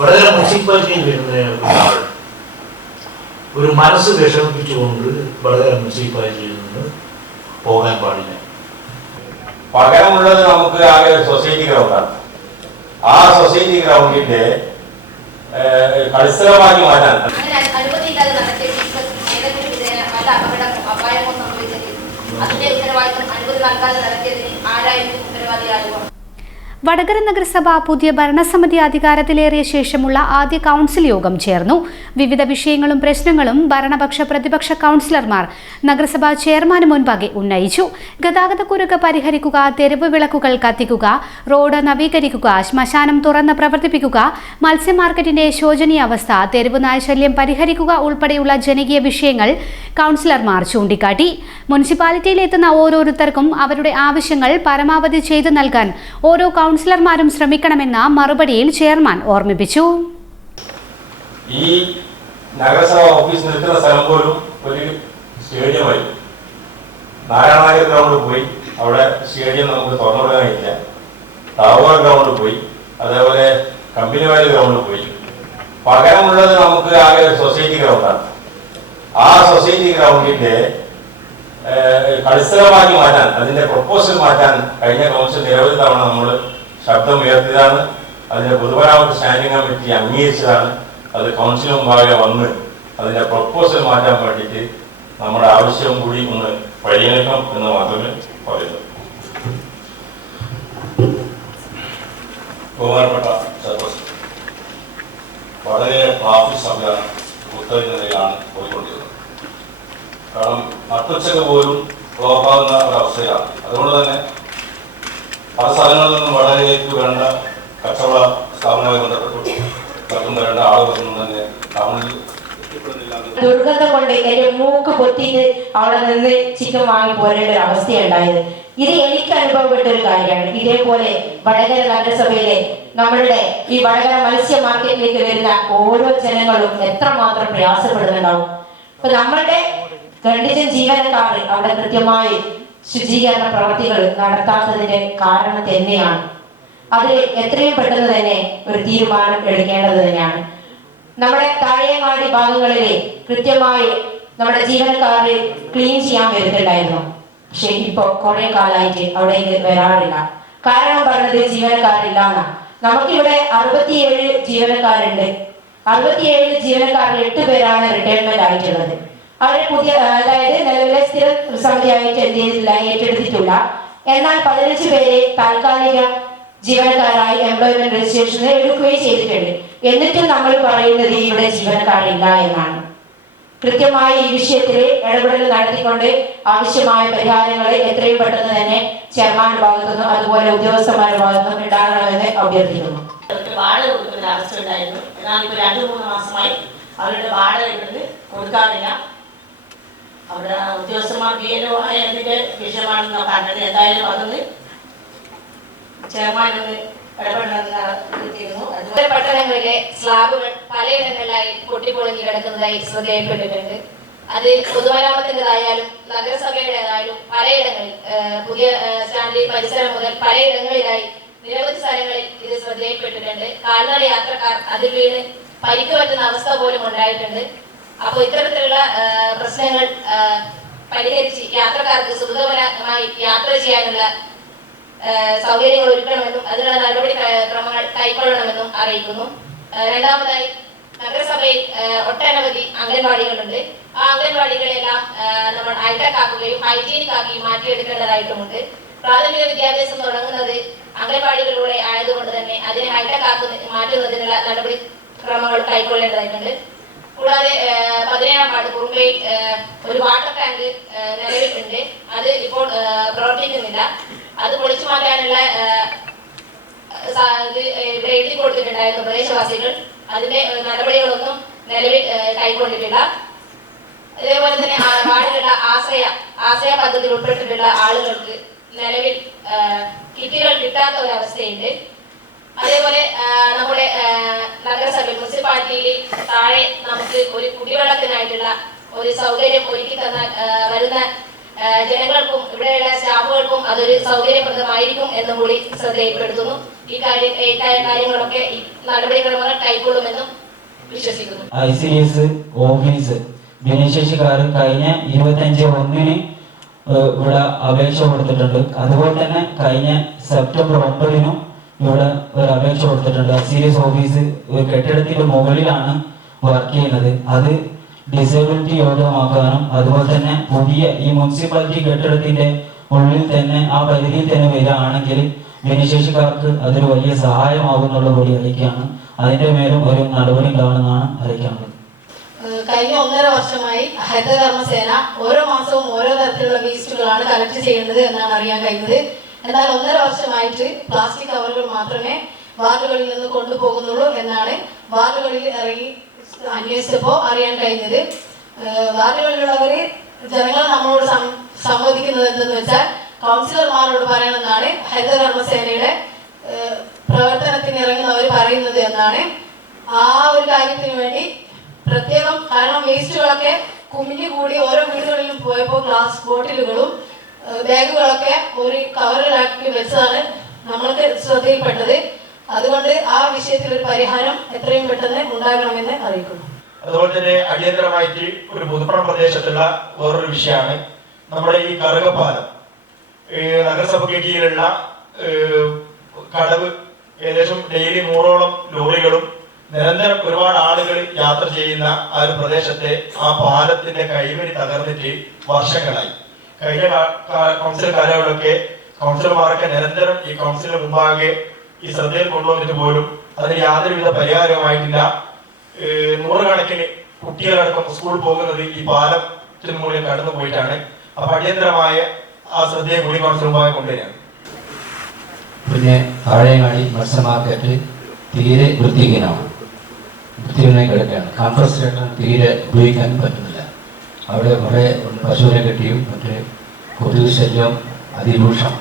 വടകര മുനിസിപ്പാലിറ്റിയിൽ വരുന്ന ആൾ ഒരു മനസ്സ് വിഷമിപ്പിച്ചുകൊണ്ട് വടകര മുനിസിപ്പാലിറ്റിയിൽ നിന്ന് പോകാൻ പാടില്ല. പകരമുള്ളത് നമുക്ക് ആകെ സൊസൈറ്റി ഗ്രൗണ്ടാണ്. ആ സൊസൈറ്റി ഗ്രൗണ്ടിന്റെ കളിസ്ഥലമാക്കി മാറ്റാൻ വടകര നഗരസഭ പുതിയ ഭരണസമിതി അധികാരത്തിലേറിയ ശേഷമുള്ള ആദ്യ കൗൺസിൽ യോഗം ചേർന്നു. വിവിധ വിഷയങ്ങളും പ്രശ്നങ്ങളും ഭരണപക്ഷ പ്രതിപക്ഷ കൗൺസിലർമാർ നഗരസഭാ ചെയർമാന് മുൻപാകെ ഉന്നയിച്ചു. ഗതാഗതക്കുരുക്ക് പരിഹരിക്കുക, തെരുവ് വിളക്കുകൾ കത്തിക്കുക, റോഡ് നവീകരിക്കുക, ശ്മശാനം തുറന്ന് പ്രവർത്തിപ്പിക്കുക, മത്സ്യ മാർക്കറ്റിന്റെ ശോചനീയാവസ്ഥ, തെരുവ് നായശല്യം പരിഹരിക്കുക ഉൾപ്പെടെയുള്ള ജനകീയ വിഷയങ്ങൾ കൗൺസിലർമാർ ചൂണ്ടിക്കാട്ടി. മുനിസിപ്പാലിറ്റിയിലെത്തുന്ന ഓരോരുത്തർക്കും അവരുടെ ആവശ്യങ്ങൾ പരമാവധി ചെയ്തു നൽകാൻ ഓരോ കൗൺസിലർമാരും ശ്രമിക്കണമെന്ന മറുപടിയിൽ ചെയർമാൻ ഓർമ്മിപ്പിച്ചു. ഈ നഗരസഭ ഓഫീസ് നിൽക്കുന്ന സ്ഥലം പോലും ഒരു സ്റ്റേഡിയമായി. നാരായണ ഗ്രൗണ്ടിൽ പോയി, അവിടെ സ്റ്റേഡിയം നമുക്ക് തുറന്നു കൊടുക്കാനില്ല. താവൂർ ഗ്രൗണ്ടിൽ പോയി, അതേപോലെ കമ്പനിവാലി ഗ്രൗണ്ടിൽ പോയി. പകരമുള്ളത് നമുക്ക് ആകെ സൊസൈറ്റി ഗ്രൗണ്ടാണ്. ആ സൊസൈറ്റി ഗ്രൗണ്ടിന്റെ കളിസ്ഥലമാക്കി മാറ്റാൻ, അതിന്റെ പ്രൊപ്പോസൽ മാറ്റാൻ കഴിഞ്ഞ കൗൺസിൽ നിരവധി തവണ നമ്മൾ ശബ്ദം ഉയർത്തിയതാണ്. അതിന്റെ പൊതുമരാമത്ത് സ്റ്റാൻഡിംഗ് കമ്മിറ്റി അംഗീകരിച്ചതാണ്. അത് കൗൺസിൽ മുമ്പാകെ വന്ന് അതിന്റെ പ്രൊപ്പോസൽ മാറ്റാൻ വേണ്ടിയിട്ട് നമ്മുടെ ആവശ്യം കൂടി ഒന്ന് പരിഗണിക്കണം എന്ന് മാത്രമേ പറയുന്നു. ബഹുമാനപ്പെട്ട ചെയർപേഴ്സൺ, വളരെ ട്രാഫിക് സംവിധാനം കുത്തഴിഞ്ഞ നിലയിലാണ് പോയിക്കൊണ്ടിരുന്നത്. കാരണം നട്ടുച്ചക്ക് പോലും ബ്ലോക്കാവുന്ന ഒരവസ്ഥയാണ്. അതുകൊണ്ട് തന്നെ പല സ്ഥലങ്ങളിൽ നിന്നും വടകരയിലേക്ക് വേണ്ട കച്ചവട സ്ഥാപനവുമായി ബന്ധപ്പെട്ട് മറ്റും വരേണ്ട ആളുകളൊന്നും തന്നെ ടൗണിൽ ദുർഗന്ധം കൊണ്ട് എന്റെ മൂക്ക് പൊത്തിയിട്ട് അവിടെ നിന്ന് ചിക്കൻ വാങ്ങി പോരേണ്ട ഒരു അവസ്ഥയുണ്ടായത്. ഇത് എനിക്ക് അനുഭവപ്പെട്ട ഒരു കാര്യമാണ്. ഇതേപോലെ വടകര നഗരസഭയിലെ നമ്മളുടെ ഈ വടകര മത്സ്യ മാർക്കറ്റിലേക്ക് വരുന്ന ഓരോ ജനങ്ങളും എത്രമാത്രം പ്രയാസപ്പെടുന്നുണ്ടാവും. ഇപ്പൊ നമ്മളുടെ കണ്ടീഷൻ ജീവനക്കാർ അവിടെ കൃത്യമായി ശുചീകരണ പ്രവർത്തികൾ നടത്താത്തതിന്റെ കാരണം തന്നെയാണ്. അതിൽ എത്രയും പെട്ടെന്ന് തന്നെ ഒരു തീരുമാനം എടുക്കേണ്ടത് തന്നെയാണ്. നമ്മുടെ താഴെങ്ങാടി ഭാഗങ്ങളിലെ കൃത്യമായി നമ്മുടെ ജീവനക്കാർ ക്ലീൻ ചെയ്യാൻ വരുന്നുണ്ടായിരുന്നു. പക്ഷെ ഇപ്പൊ കുറെ കാലമായിട്ട് അവിടേക്ക് വരാറില്ല. കാരണം പറഞ്ഞത് ജീവനക്കാരില്ല എന്നാ. നമുക്കിവിടെ 67 ജീവനക്കാരുണ്ട്. 67 ജീവനക്കാരിൽ 8 പേരാണ് റിട്ടയർമെന്റ് ആയിട്ടുള്ളത്. അവരെ പുതിയ, അതായത് നിലവിലെ സ്ഥിര സമിതിയായിട്ട് എന്ത് ചെയ്തിട്ടില്ല, ഏറ്റെടുത്തിട്ടില്ല. എന്നാൽ 15 പേരെ താൽക്കാലിക ജീവനക്കാരായി എംപ്ലോയ്മെന്റ് രജിസ്ട്രേഷൻ എടുക്കുകയും ചെയ്തിട്ടുണ്ട്. എന്നിട്ടും നമ്മൾ പറയുന്നത് ഇവിടെ ജീവനക്കാരില്ല എന്നാണ്. കൃത്യമായി ഈ വിഷയത്തിൽ ഇടപെടൽ നടത്തിക്കൊണ്ട് ആവശ്യമായ പരിഹാരങ്ങൾ എത്രയും പെട്ടെന്ന് തന്നെ ചെയർമാന്റെ ഭാഗത്തുനിന്നും അതുപോലെ ഉദ്യോഗസ്ഥന്മാരുടെ ഭാഗത്തുനിന്നും ഉണ്ടാകണമെന്ന് അഭ്യർത്ഥിക്കുന്നു. വാടക കൊടുക്കുന്ന അവസ്ഥ ഉണ്ടായിരുന്നു. എന്നാൽ ഇപ്പോൾ 2-3 മാസമായി അവരുടെ വാടക ഇവിടുന്ന് കൊടുക്കാറില്ല. അവിടെ ഉദ്യോഗസ്ഥന്മാർ BLO ആയതിന്റെ വിഷയമാണെന്ന് പറഞ്ഞത്. എന്തായാലും അതൊന്ന് ചെയർമാൻ ഒന്ന് ഇടപെടണമെന്ന് അതുപോലെ പട്ടണങ്ങളിലെ സ്ലാബുകൾ പലയിടങ്ങളിലായി പൊട്ടിപ്പൊളിഞ്ഞ് കിടക്കുന്നതായി ശ്രദ്ധയിൽപ്പെട്ടിട്ടുണ്ട്. അത് പൊതുമരാമത്തിൻ്റെതായാലും നഗരസഭയുടേതായാലും പലയിടങ്ങളിൽ, പുതിയ സ്റ്റാൻഡിൽ പരിസരം മുതൽ പലയിടങ്ങളിലായി നിരവധി സ്ഥലങ്ങളിൽ ഇത് ശ്രദ്ധയിൽപ്പെട്ടിട്ടുണ്ട്. കാൽനട യാത്രക്കാർ അതിൽ വീണ് പരിക്ക് പറ്റുന്ന അവസ്ഥ പോലും ഉണ്ടായിട്ടുണ്ട്. അപ്പോൾ ഇത്തരത്തിലുള്ള പ്രശ്നങ്ങൾ പരിഹരിച്ച് യാത്രക്കാർക്ക് സുഗമമായി യാത്ര ചെയ്യാനുള്ള സൗകര്യങ്ങൾ ഒരുക്കണമെന്നും അതിനുള്ള നടപടി ക്രമങ്ങൾ കൈക്കൊള്ളണമെന്നും അറിയിക്കുന്നു. രണ്ടാമതായി, നഗരസഭയിൽ ഒട്ടനവധി അംഗൻവാടികളുണ്ട്. ആ അംഗൻവാടികളെല്ലാം നമ്മൾ ഹൈടെക് ആക്കുകയും ഹൈജീനിക് ആക്കുകയും മാറ്റിയെടുക്കേണ്ടതായിട്ടുമുണ്ട്. പ്രാഥമിക വിദ്യാഭ്യാസം തുടങ്ങുന്നത് അംഗൻവാടികളിലൂടെ ആയതുകൊണ്ട് തന്നെ അതിനെ ഹൈടെക് മാറ്റുന്നതിനുള്ള നടപടി ക്രമങ്ങൾ കൈക്കൊള്ളേണ്ടതായിട്ടുണ്ട്. കൂടാതെ 17-ാം വാർഡ് കുറുമ്പയിൽ ഒരു വാട്ടർ ടാങ്ക് നിലവിലുണ്ട്. അത് ഇപ്പോൾ പ്രവർത്തിക്കുന്നില്ല. അത് പൊളിച്ചു മാറ്റാനുള്ള ഇവിടെ എഴുതി കൊടുത്തിട്ടുണ്ടായിരുന്നു പ്രദേശവാസികൾ. അതിന്റെ നടപടികളൊന്നും നിലവിൽ കൈക്കൊണ്ടിട്ടില്ല. അതേപോലെ തന്നെ വാർഡിലുള്ള ആശ്രയ പദ്ധതിയിൽ ഉൾപ്പെട്ടിട്ടുള്ള ആളുകൾക്ക് നിലവിൽ കിറ്റുകൾ കിട്ടാത്ത ഒരവസ്ഥയുണ്ട്. അതേപോലെ നമ്മുടെ നഗരസഭയിൽ മുനിസിപ്പാലിറ്റിയിൽ താഴെ നമുക്ക് ഒരു കുടിവെള്ളത്തിനായിട്ടുള്ള ഒരു സൗകര്യം ഒരുക്കി തന്നാൽ വരുന്ന ജനങ്ങൾക്കും ഇവിടെയുള്ള സ്റ്റാഫുകൾക്കും അതൊരു സൗകര്യപ്രദമായിരിക്കും എന്നും കൂടി ശ്രദ്ധയിൽപ്പെടുത്തുന്നു. ഈ കാര്യങ്ങളൊക്കെ ഈ നടപടിക്രമങ്ങൾ കൈക്കൊള്ളുമെന്നും വിശ്വസിക്കുന്നു. ICDS ഓഫീസ് ഭിന്നശേഷിക്കാർ കഴിഞ്ഞ 25/1 ഇവിടെ അപേക്ഷ കൊടുത്തിട്ടുണ്ട്. അതുപോലെ തന്നെ കഴിഞ്ഞ സെപ്റ്റംബർ 9 ഇവിടെ ഒരു അപേക്ഷ കൊടുത്തിട്ടുണ്ട്. ICDS ഓഫീസ് ഒരു കെട്ടിടത്തിന്റെ മുകളിലാണ് വർക്ക് ചെയ്യുന്നത്. അത് ഡിസേബിലിറ്റി യോഗ്യമാക്കാനും അതുപോലെ തന്നെ പുതിയ ഈ മുനിസിപ്പാലിറ്റി കെട്ടിടത്തിന്റെ ഉള്ളിൽ തന്നെ ആ പരിധിയിൽ തന്നെ വരികയാണെങ്കിൽ ഭിന്നശേഷിക്കാർക്ക് അതൊരു വലിയ സഹായമാകുന്നുള്ള കൂടി അറിയിക്കുകയാണ്. അതിന്റെ മേലും ഒരു നടപടി ഉണ്ടാവണമെന്നാണ് അറിയിക്കാനുള്ളത്. കഴിഞ്ഞ 1.5 വർഷമായി ഹരിതകർമ്മസേന ഓരോ മാസവും ഓരോ തരത്തിലുള്ള വേസ്റ്റുകളാണ് കളക്ട് ചെയ്യുന്നത് എന്നാണ് അറിയാൻ കഴിയുന്നത്. എന്നാൽ 1.5 വർഷമായിട്ട് പ്ലാസ്റ്റിക് കവറുകൾ മാത്രമേ വാർഡുകളിൽ നിന്ന് കൊണ്ടുപോകുന്നുള്ളൂ എന്നാണ് വാർഡുകളിൽ ഇറങ്ങി അന്വേഷിച്ചപ്പോൾ അറിയാൻ കഴിഞ്ഞത്. വാർഡുകളിലുള്ളവർ ജനങ്ങൾ നമ്മളോട് സമ്മതിക്കുന്നത് എന്തെന്ന് വെച്ചാൽ കൗൺസിലർമാരോട് പറയണമെന്നാണ് ഹരിതകർമ്മസേനയുടെ പ്രവർത്തനത്തിന് ഇറങ്ങുന്നവർ പറയുന്നത് എന്നാണ്. ആ ഒരു കാര്യത്തിന് വേണ്ടി പ്രത്യേകം, കാരണം വേസ്റ്റുകളൊക്കെ കുമിഞ്ഞു കൂടി ഓരോ വീടുകളിലും പോയപ്പോൾ ഗ്ലാസ് ബോട്ടിലുകളും ബാഗുകളൊക്കെ ഒരു കവറിലാക്കി വെച്ചതാണ് നമ്മൾക്ക് ശ്രദ്ധയിൽപ്പെട്ടത്. അതുകൊണ്ട് ആ വിഷയത്തിൽ ഒരു പരിഹാരം എത്രയും പെട്ടെന്ന് ഉണ്ടാകണമെന്ന് അറിയിക്കുന്നു. അതുപോലെ തന്നെ അടിയന്തരമായിട്ട് ഒരു പുതുപ്പണം പ്രദേശത്തുള്ള വേറൊരു വിഷയമാണ് നമ്മുടെ ഈ കറുകപ്പാലം. നഗരസഭയ്ക്ക് കീഴിലുള്ള കടവ് ഏകദേശം ഡെയിലി 100ഓളം ലോറികളും നിരന്തരം ഒരുപാട് ആളുകൾ യാത്ര ചെയ്യുന്ന ആ ഒരു പ്രദേശത്തെ ആ പാലത്തിന്റെ കൈവരി തകർന്നിട്ട് വർഷങ്ങളായി. കഴിഞ്ഞ കൗൺസിൽ കാലങ്ങളിലൊക്കെ കൗൺസിലർമാരൊക്കെ നിരന്തരം ഈ കൗൺസിലിന് മുമ്പാകെ ഈ ശ്രദ്ധയിൽ കൊണ്ടുവന്നിട്ട് പോലും അതിന് യാതൊരുവിധ പരിഹാരവുമായിട്ടില്ല. 100 കണക്കിന് കുട്ടികളടക്കം സ്കൂളിൽ പോകുന്നത് ഈ പാലത്തിന് മുകളിൽ കടന്നു പോയിട്ടാണ്. അപ്പൊ അടിയന്തരമായ ആ ശ്രദ്ധയെ കൂടി കൗൺസിൽ മുമ്പാകെ കൊണ്ടുവരികയാണ്. പിന്നെ താഴെങ്ങാടി മത്സ്യ മാർക്കറ്റ് തീരെ വൃത്തിഹീനമാണ്, വൃത്തിഹീനമായി കിടക്കുകയാണ്. കംഫർട്ട് തീരെ ഉപയോഗിക്കാൻ പറ്റുന്നില്ല. അവിടെ കുറേ പശുവിനെ കെട്ടിയും മറ്റേ കൊതുക് ശല്യം അതിരൂക്ഷം.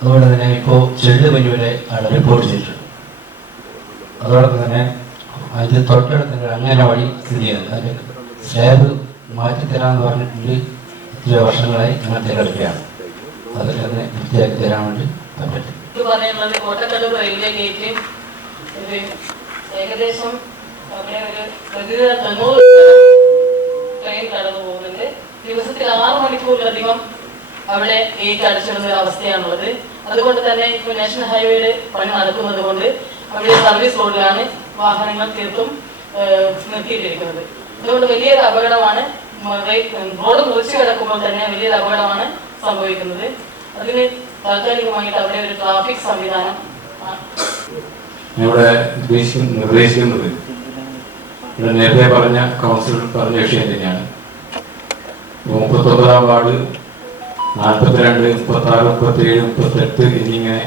അതുകൊണ്ട് തന്നെ ഇപ്പോൾ ചെള്ളുപനിയുടെ അവിടെ റിപ്പോർട്ട് ചെയ്തിട്ടുണ്ട്. അതോടൊപ്പം തന്നെ അതിന് തൊട്ടടുത്ത് അംഗനവാടി സ്ഥിതി ചെയ്യുന്നത്. അതിൻ്റെ സ്ലാബ് മാറ്റിത്തരാമെന്ന് പറഞ്ഞിട്ടുണ്ട്. ഇത്ര വർഷങ്ങളായി ഞങ്ങൾ തിരഞ്ഞെടുക്കുകയാണ്. അതൊക്കെ തന്നെ വൃത്തിയാക്കി തരാൻ വേണ്ടി പറ്റും. പറയുന്നത് കോട്ടക്കടവ് റെയിൽവേ ഗേറ്റ് ഏകദേശം അവിടെ ഒരു 90 ട്രെയിൻ കടന്നു പോകുന്നുണ്ട്. ദിവസത്തിൽ 6 മണിക്കൂറിലധികം അവിടെ ഗേറ്റ് അടച്ചിടുന്ന ഒരു അവസ്ഥയാണുള്ളത്. അതുകൊണ്ട് തന്നെ ഇപ്പോൾ നാഷണൽ ഹൈവേയുടെ പണി നടക്കുന്നത് കൊണ്ട് അവിടെ സർവീസ് റോഡിലാണ് വാഹനങ്ങൾ തീർത്തും നിർത്തിയിട്ടിരിക്കുന്നത്. അതുകൊണ്ട് വലിയൊരു അപകടമാണ്. റോഡ് മുറിച്ച് കിടക്കുമ്പോൾ തന്നെ വലിയൊരു അപകടമാണ് സംഭവിക്കുന്നത്. അതിന് താൽക്കാലികമായിട്ട് അവിടെ ഒരു ട്രാഫിക് സംവിധാനം ഇവിടെ നിർദ്ദേശിക്കുന്നത് ഇവിടെ നേരത്തെ പറഞ്ഞ കൗൺസിൽ പറഞ്ഞ വിഷയം തന്നെയാണ്. 39-ാം വാർഡ് 42, 36, 37, 38 എന്നിങ്ങനെ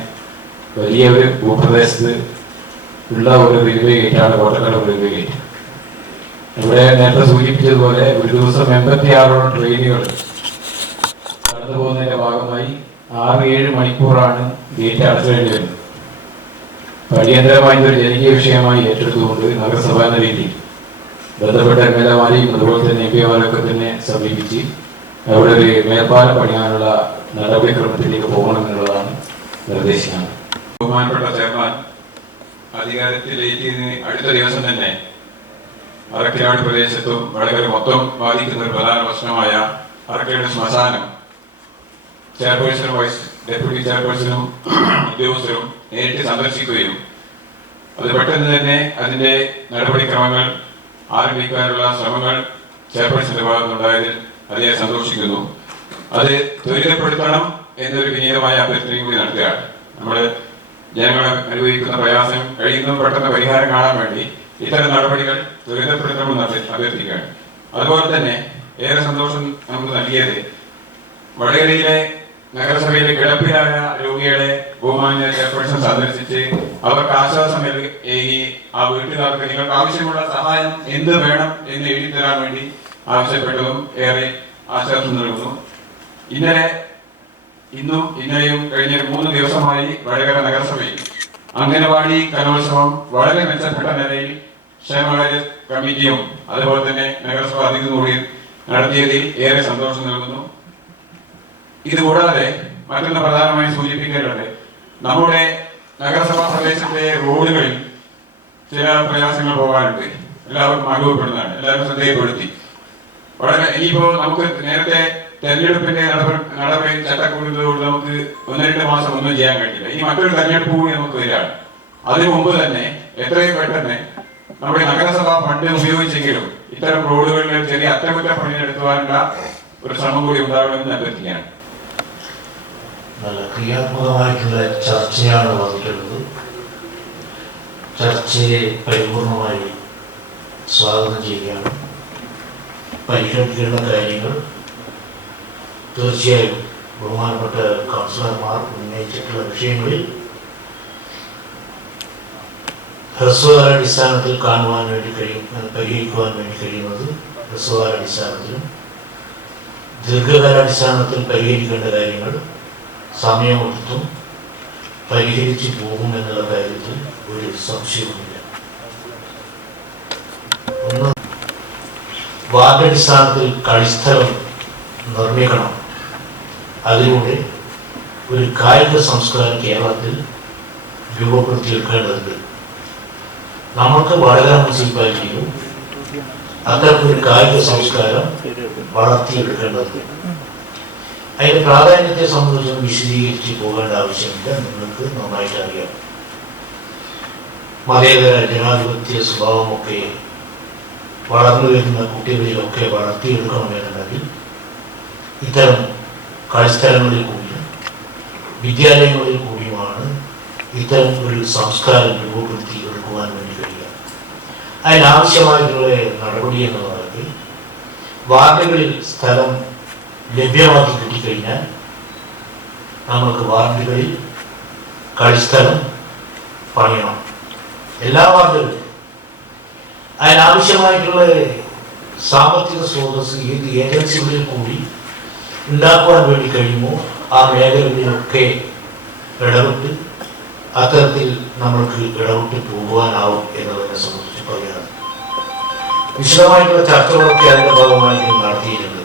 വലിയ ഒരു ഭൂപ്രദേശത്ത് ഉള്ള ഒരു റെയിൽവേ ഗേറ്റാണ് കോട്ടക്കടവ് റെയിൽവേ ഗേറ്റ്. ഇവിടെ നേരത്തെ സൂചിപ്പിച്ചതുപോലെ ഒരു ദിവസം 86ഓളം ട്രെയിനുകൾ കടന്നു പോകുന്നതിന്റെ ഭാഗമായി 6-7 മണിക്കൂറാണ് ഗേറ്റ് അടച്ചിടേണ്ടി വരുന്നത്. അടിയന്തരമായ ഒരു ജനകീയ വിഷയമായി ഏറ്റെടുത്തുകൊണ്ട് നഗരസഭ എന്ന രീതിയിൽ ബന്ധപ്പെട്ട മേലമാരെയും അതുപോലെ തന്നെ MP-മാരൊക്കെ തന്നെ സമീപിച്ച് അവിടെ ഒരു മേൽപ്പാലം പണിയാനുള്ള നടപടിക്രമത്തിലേക്ക് പോകണമെന്നുള്ളതാണ് നിർദ്ദേശിക്കുന്നത്. ബഹുമാനപ്പെട്ട ചെയർമാൻ അധികാരത്തിലേറ്റിയതിന് അടുത്ത ദിവസം തന്നെ അറക്കനാട് പ്രദേശത്തും വടകര മൊത്തം ബാധിക്കുന്ന ഒരു പ്രധാന പ്രശ്നമായ അറക്കയുടെ ശ്മശാനം ചെയർപേഴ്സണും ഡെപ്യൂട്ടി ചെയർപേഴ്സണും ഉദ്യോഗസ്ഥരും നേരിട്ട് സന്ദർശിക്കുകയും അത് പെട്ടെന്ന് തന്നെ അതിൻ്റെ നടപടിക്രമങ്ങൾ ആരംഭിക്കാനുള്ള ശ്രമങ്ങൾ ചെയർപേഴ്സന്റെ ഭാഗത്തുനിന്നുണ്ടായതിൽ അതിനെ സന്തോഷിക്കുന്നു. അത് ത്വരിതപ്പെടുത്തണം എന്നൊരു വിനീതമായ അഭ്യർത്ഥനയും കൂടി നടത്തുകയാണ്. നമ്മൾ ജനങ്ങൾ അനുഭവിക്കുന്ന പ്രയാസം കഴിയുന്നതും പെട്ടെന്ന് പരിഹാരം കാണാൻ വേണ്ടി ഇത്തരം നടപടികൾ ത്വരിതപ്പെടുത്തണമെന്ന് അഭ്യർത്ഥിക്കുകയാണ്. അതുപോലെ തന്നെ ഏറെ സന്തോഷം നമുക്ക് നൽകിയത് വടകരയിലെ നഗരസഭയിലെ കിടപ്പിലായ രോഗികളെ ബഹുമാന്യ ചെയർപേഴ്സൺ സന്ദർശിച്ച് അവർക്ക് ആശ്വാസം ഏകി ആ വീട്ടുകാർക്ക് നിങ്ങൾക്ക് ആവശ്യമുള്ള സഹായം എന്ത് വേണം എന്ന് എഴുതി തരാൻ വേണ്ടി ആവശ്യപ്പെട്ടതും ഏറെ ആശ്വാസം നൽകുന്നു. ഇന്നും ഇന്നലെയും കഴിഞ്ഞ 3 ദിവസമായി വടകര നഗരസഭയിൽ അംഗനവാടി കലോത്സവം വളരെ മെച്ചപ്പെട്ട നിലയിൽ ക്ഷേമകാര്യ കമ്മിറ്റിയും അതുപോലെ തന്നെ നഗരസഭ അധികൃതരും കൂടി നടത്തിയതിൽ ഏറെ സന്തോഷം നൽകുന്നു. ഇതുകൂടാതെ മറ്റൊന്ന് പ്രധാനമായി സൂചിപ്പിക്കേണ്ടത് നമ്മുടെ നഗരസഭാ പ്രദേശത്തെ റോഡുകളിൽ ചില പ്രയാസങ്ങൾ പോകാനുണ്ട്. എല്ലാവർക്കും അനുഭവപ്പെടുന്നതാണ്, എല്ലാവരും ശ്രദ്ധയിൽപ്പെടുത്തി. വളരെ ഇനിയിപ്പോൾ നമുക്ക് നേരത്തെ തെരഞ്ഞെടുപ്പിന്റെ നടപടി ചട്ടക്കൂടുന്നതോട് നമുക്ക് 1-2 മാസം ഒന്നും ചെയ്യാൻ കഴിയില്ല. ഇനി മറ്റൊരു തെരഞ്ഞെടുപ്പ് കൂടി നമുക്ക് വരികയാണ്. അതിനു മുമ്പ് തന്നെ എത്രയും പെട്ടെന്ന് നമ്മുടെ നഗരസഭാ ഫണ്ട് ഉപയോഗിച്ചെങ്കിലും ഇത്തരം റോഡുകളിൽ ചെറിയ അറ്റകുറ്റപ്പണി നടത്തുവാനുള്ള ഒരു ശ്രമം കൂടി ഉണ്ടാകണമെന്ന് അഭ്യർത്ഥിക്കുകയാണ്. നല്ല ക്രിയാത്മകമായിട്ടുള്ള ചർച്ചയാണ് വന്നിട്ടുള്ളത്. ചർച്ചയെ പരിപൂർണമായി സ്വാഗതം ചെയ്യുകയാണ്. പരിഗണിക്കേണ്ട കാര്യങ്ങൾ തീർച്ചയായും ബഹുമാനപ്പെട്ട കൗൺസിലർമാർ ഉന്നയിച്ചിട്ടുള്ള വിഷയങ്ങളിൽ ഹ്രസ്വകാലാടിസ്ഥാനത്തിൽ കാണുവാൻ വേണ്ടി പരിഹരിക്കുവാൻ വേണ്ടി കഴിയുന്നത് ഹ്രസ്വകാലാടിസ്ഥാനത്തിലും, ദീർഘകാലാടിസ്ഥാനത്തിൽ പരിഹരിക്കേണ്ട കാര്യങ്ങൾ സമയമെടുത്തും പരിഹരിച്ചു പോകുമെന്നുള്ള കാര്യത്തിൽ ഒരു സംശയവുമില്ല. ഒന്ന്, വാർഡടിസ്ഥാനത്തിൽ കളിസ്ഥലം നിർമ്മിക്കണം. അതിലൂടെ ഒരു കായിക സംസ്കാരം കേരളത്തിൽ രൂപപ്പെടുത്തിയെടുക്കേണ്ടതുണ്ട്. നമുക്ക് വടകര മുനിസിപ്പാലിറ്റിയും അത്തരത്തിലൊരു കായിക സംസ്കാരം വളർത്തിയെടുക്കേണ്ടതുണ്ട്. അതിന്റെ പ്രാധാന്യത്തെ സംബന്ധിച്ചും വിശദീകരിച്ച് പോകേണ്ട ആവശ്യമില്ല, നിങ്ങൾക്ക് നന്നായിട്ട് അറിയാം. മതേതര ജനാധിപത്യ സ്വഭാവമൊക്കെ വളർന്നു വരുന്ന കുട്ടികളിലൊക്കെ വളർത്തിയെടുക്കണമെന്നുണ്ടെങ്കിൽ ഇത്തരം കളിസ്ഥലങ്ങളിൽ കൂടിയും വിദ്യാലയങ്ങളിൽ കൂടിയുമാണ് ഇത്തരം ഒരു സംസ്കാരം രൂപപ്പെടുത്തി എടുക്കുവാൻ വേണ്ടി കഴിയുക. അതിനാവശ്യമായിട്ടുള്ള നടപടി എന്ന് പറയുന്നത് വാർഡുകളിൽ സ്ഥലം ലഭ്യമാക്കി കിട്ടിക്കഴിഞ്ഞാൽ നമ്മൾക്ക് വാർഡുകളിൽ കളിസ്ഥലം പണിയണം, എല്ലാ വാർഡുകളിലും. അതിനാവശ്യമായിട്ടുള്ള സാമ്പത്തിക സ്രോതസ് ഏത് ഏജൻസികളിൽ കൂടി ഉണ്ടാക്കുവാൻ വേണ്ടി കഴിയുമോ ആ മേഖലകളിലൊക്കെ ഇടപെട്ട് അത്തരത്തിൽ നമ്മൾക്ക് ഇടപെട്ട് പോകുവാനാവും എന്നതിനെ സംബന്ധിച്ച് പറയാം. വിശദമായിട്ടുള്ള ചർച്ചകളൊക്കെ അതിൻ്റെ ഭാഗമായിട്ട് നടത്തിയിട്ടുണ്ട്.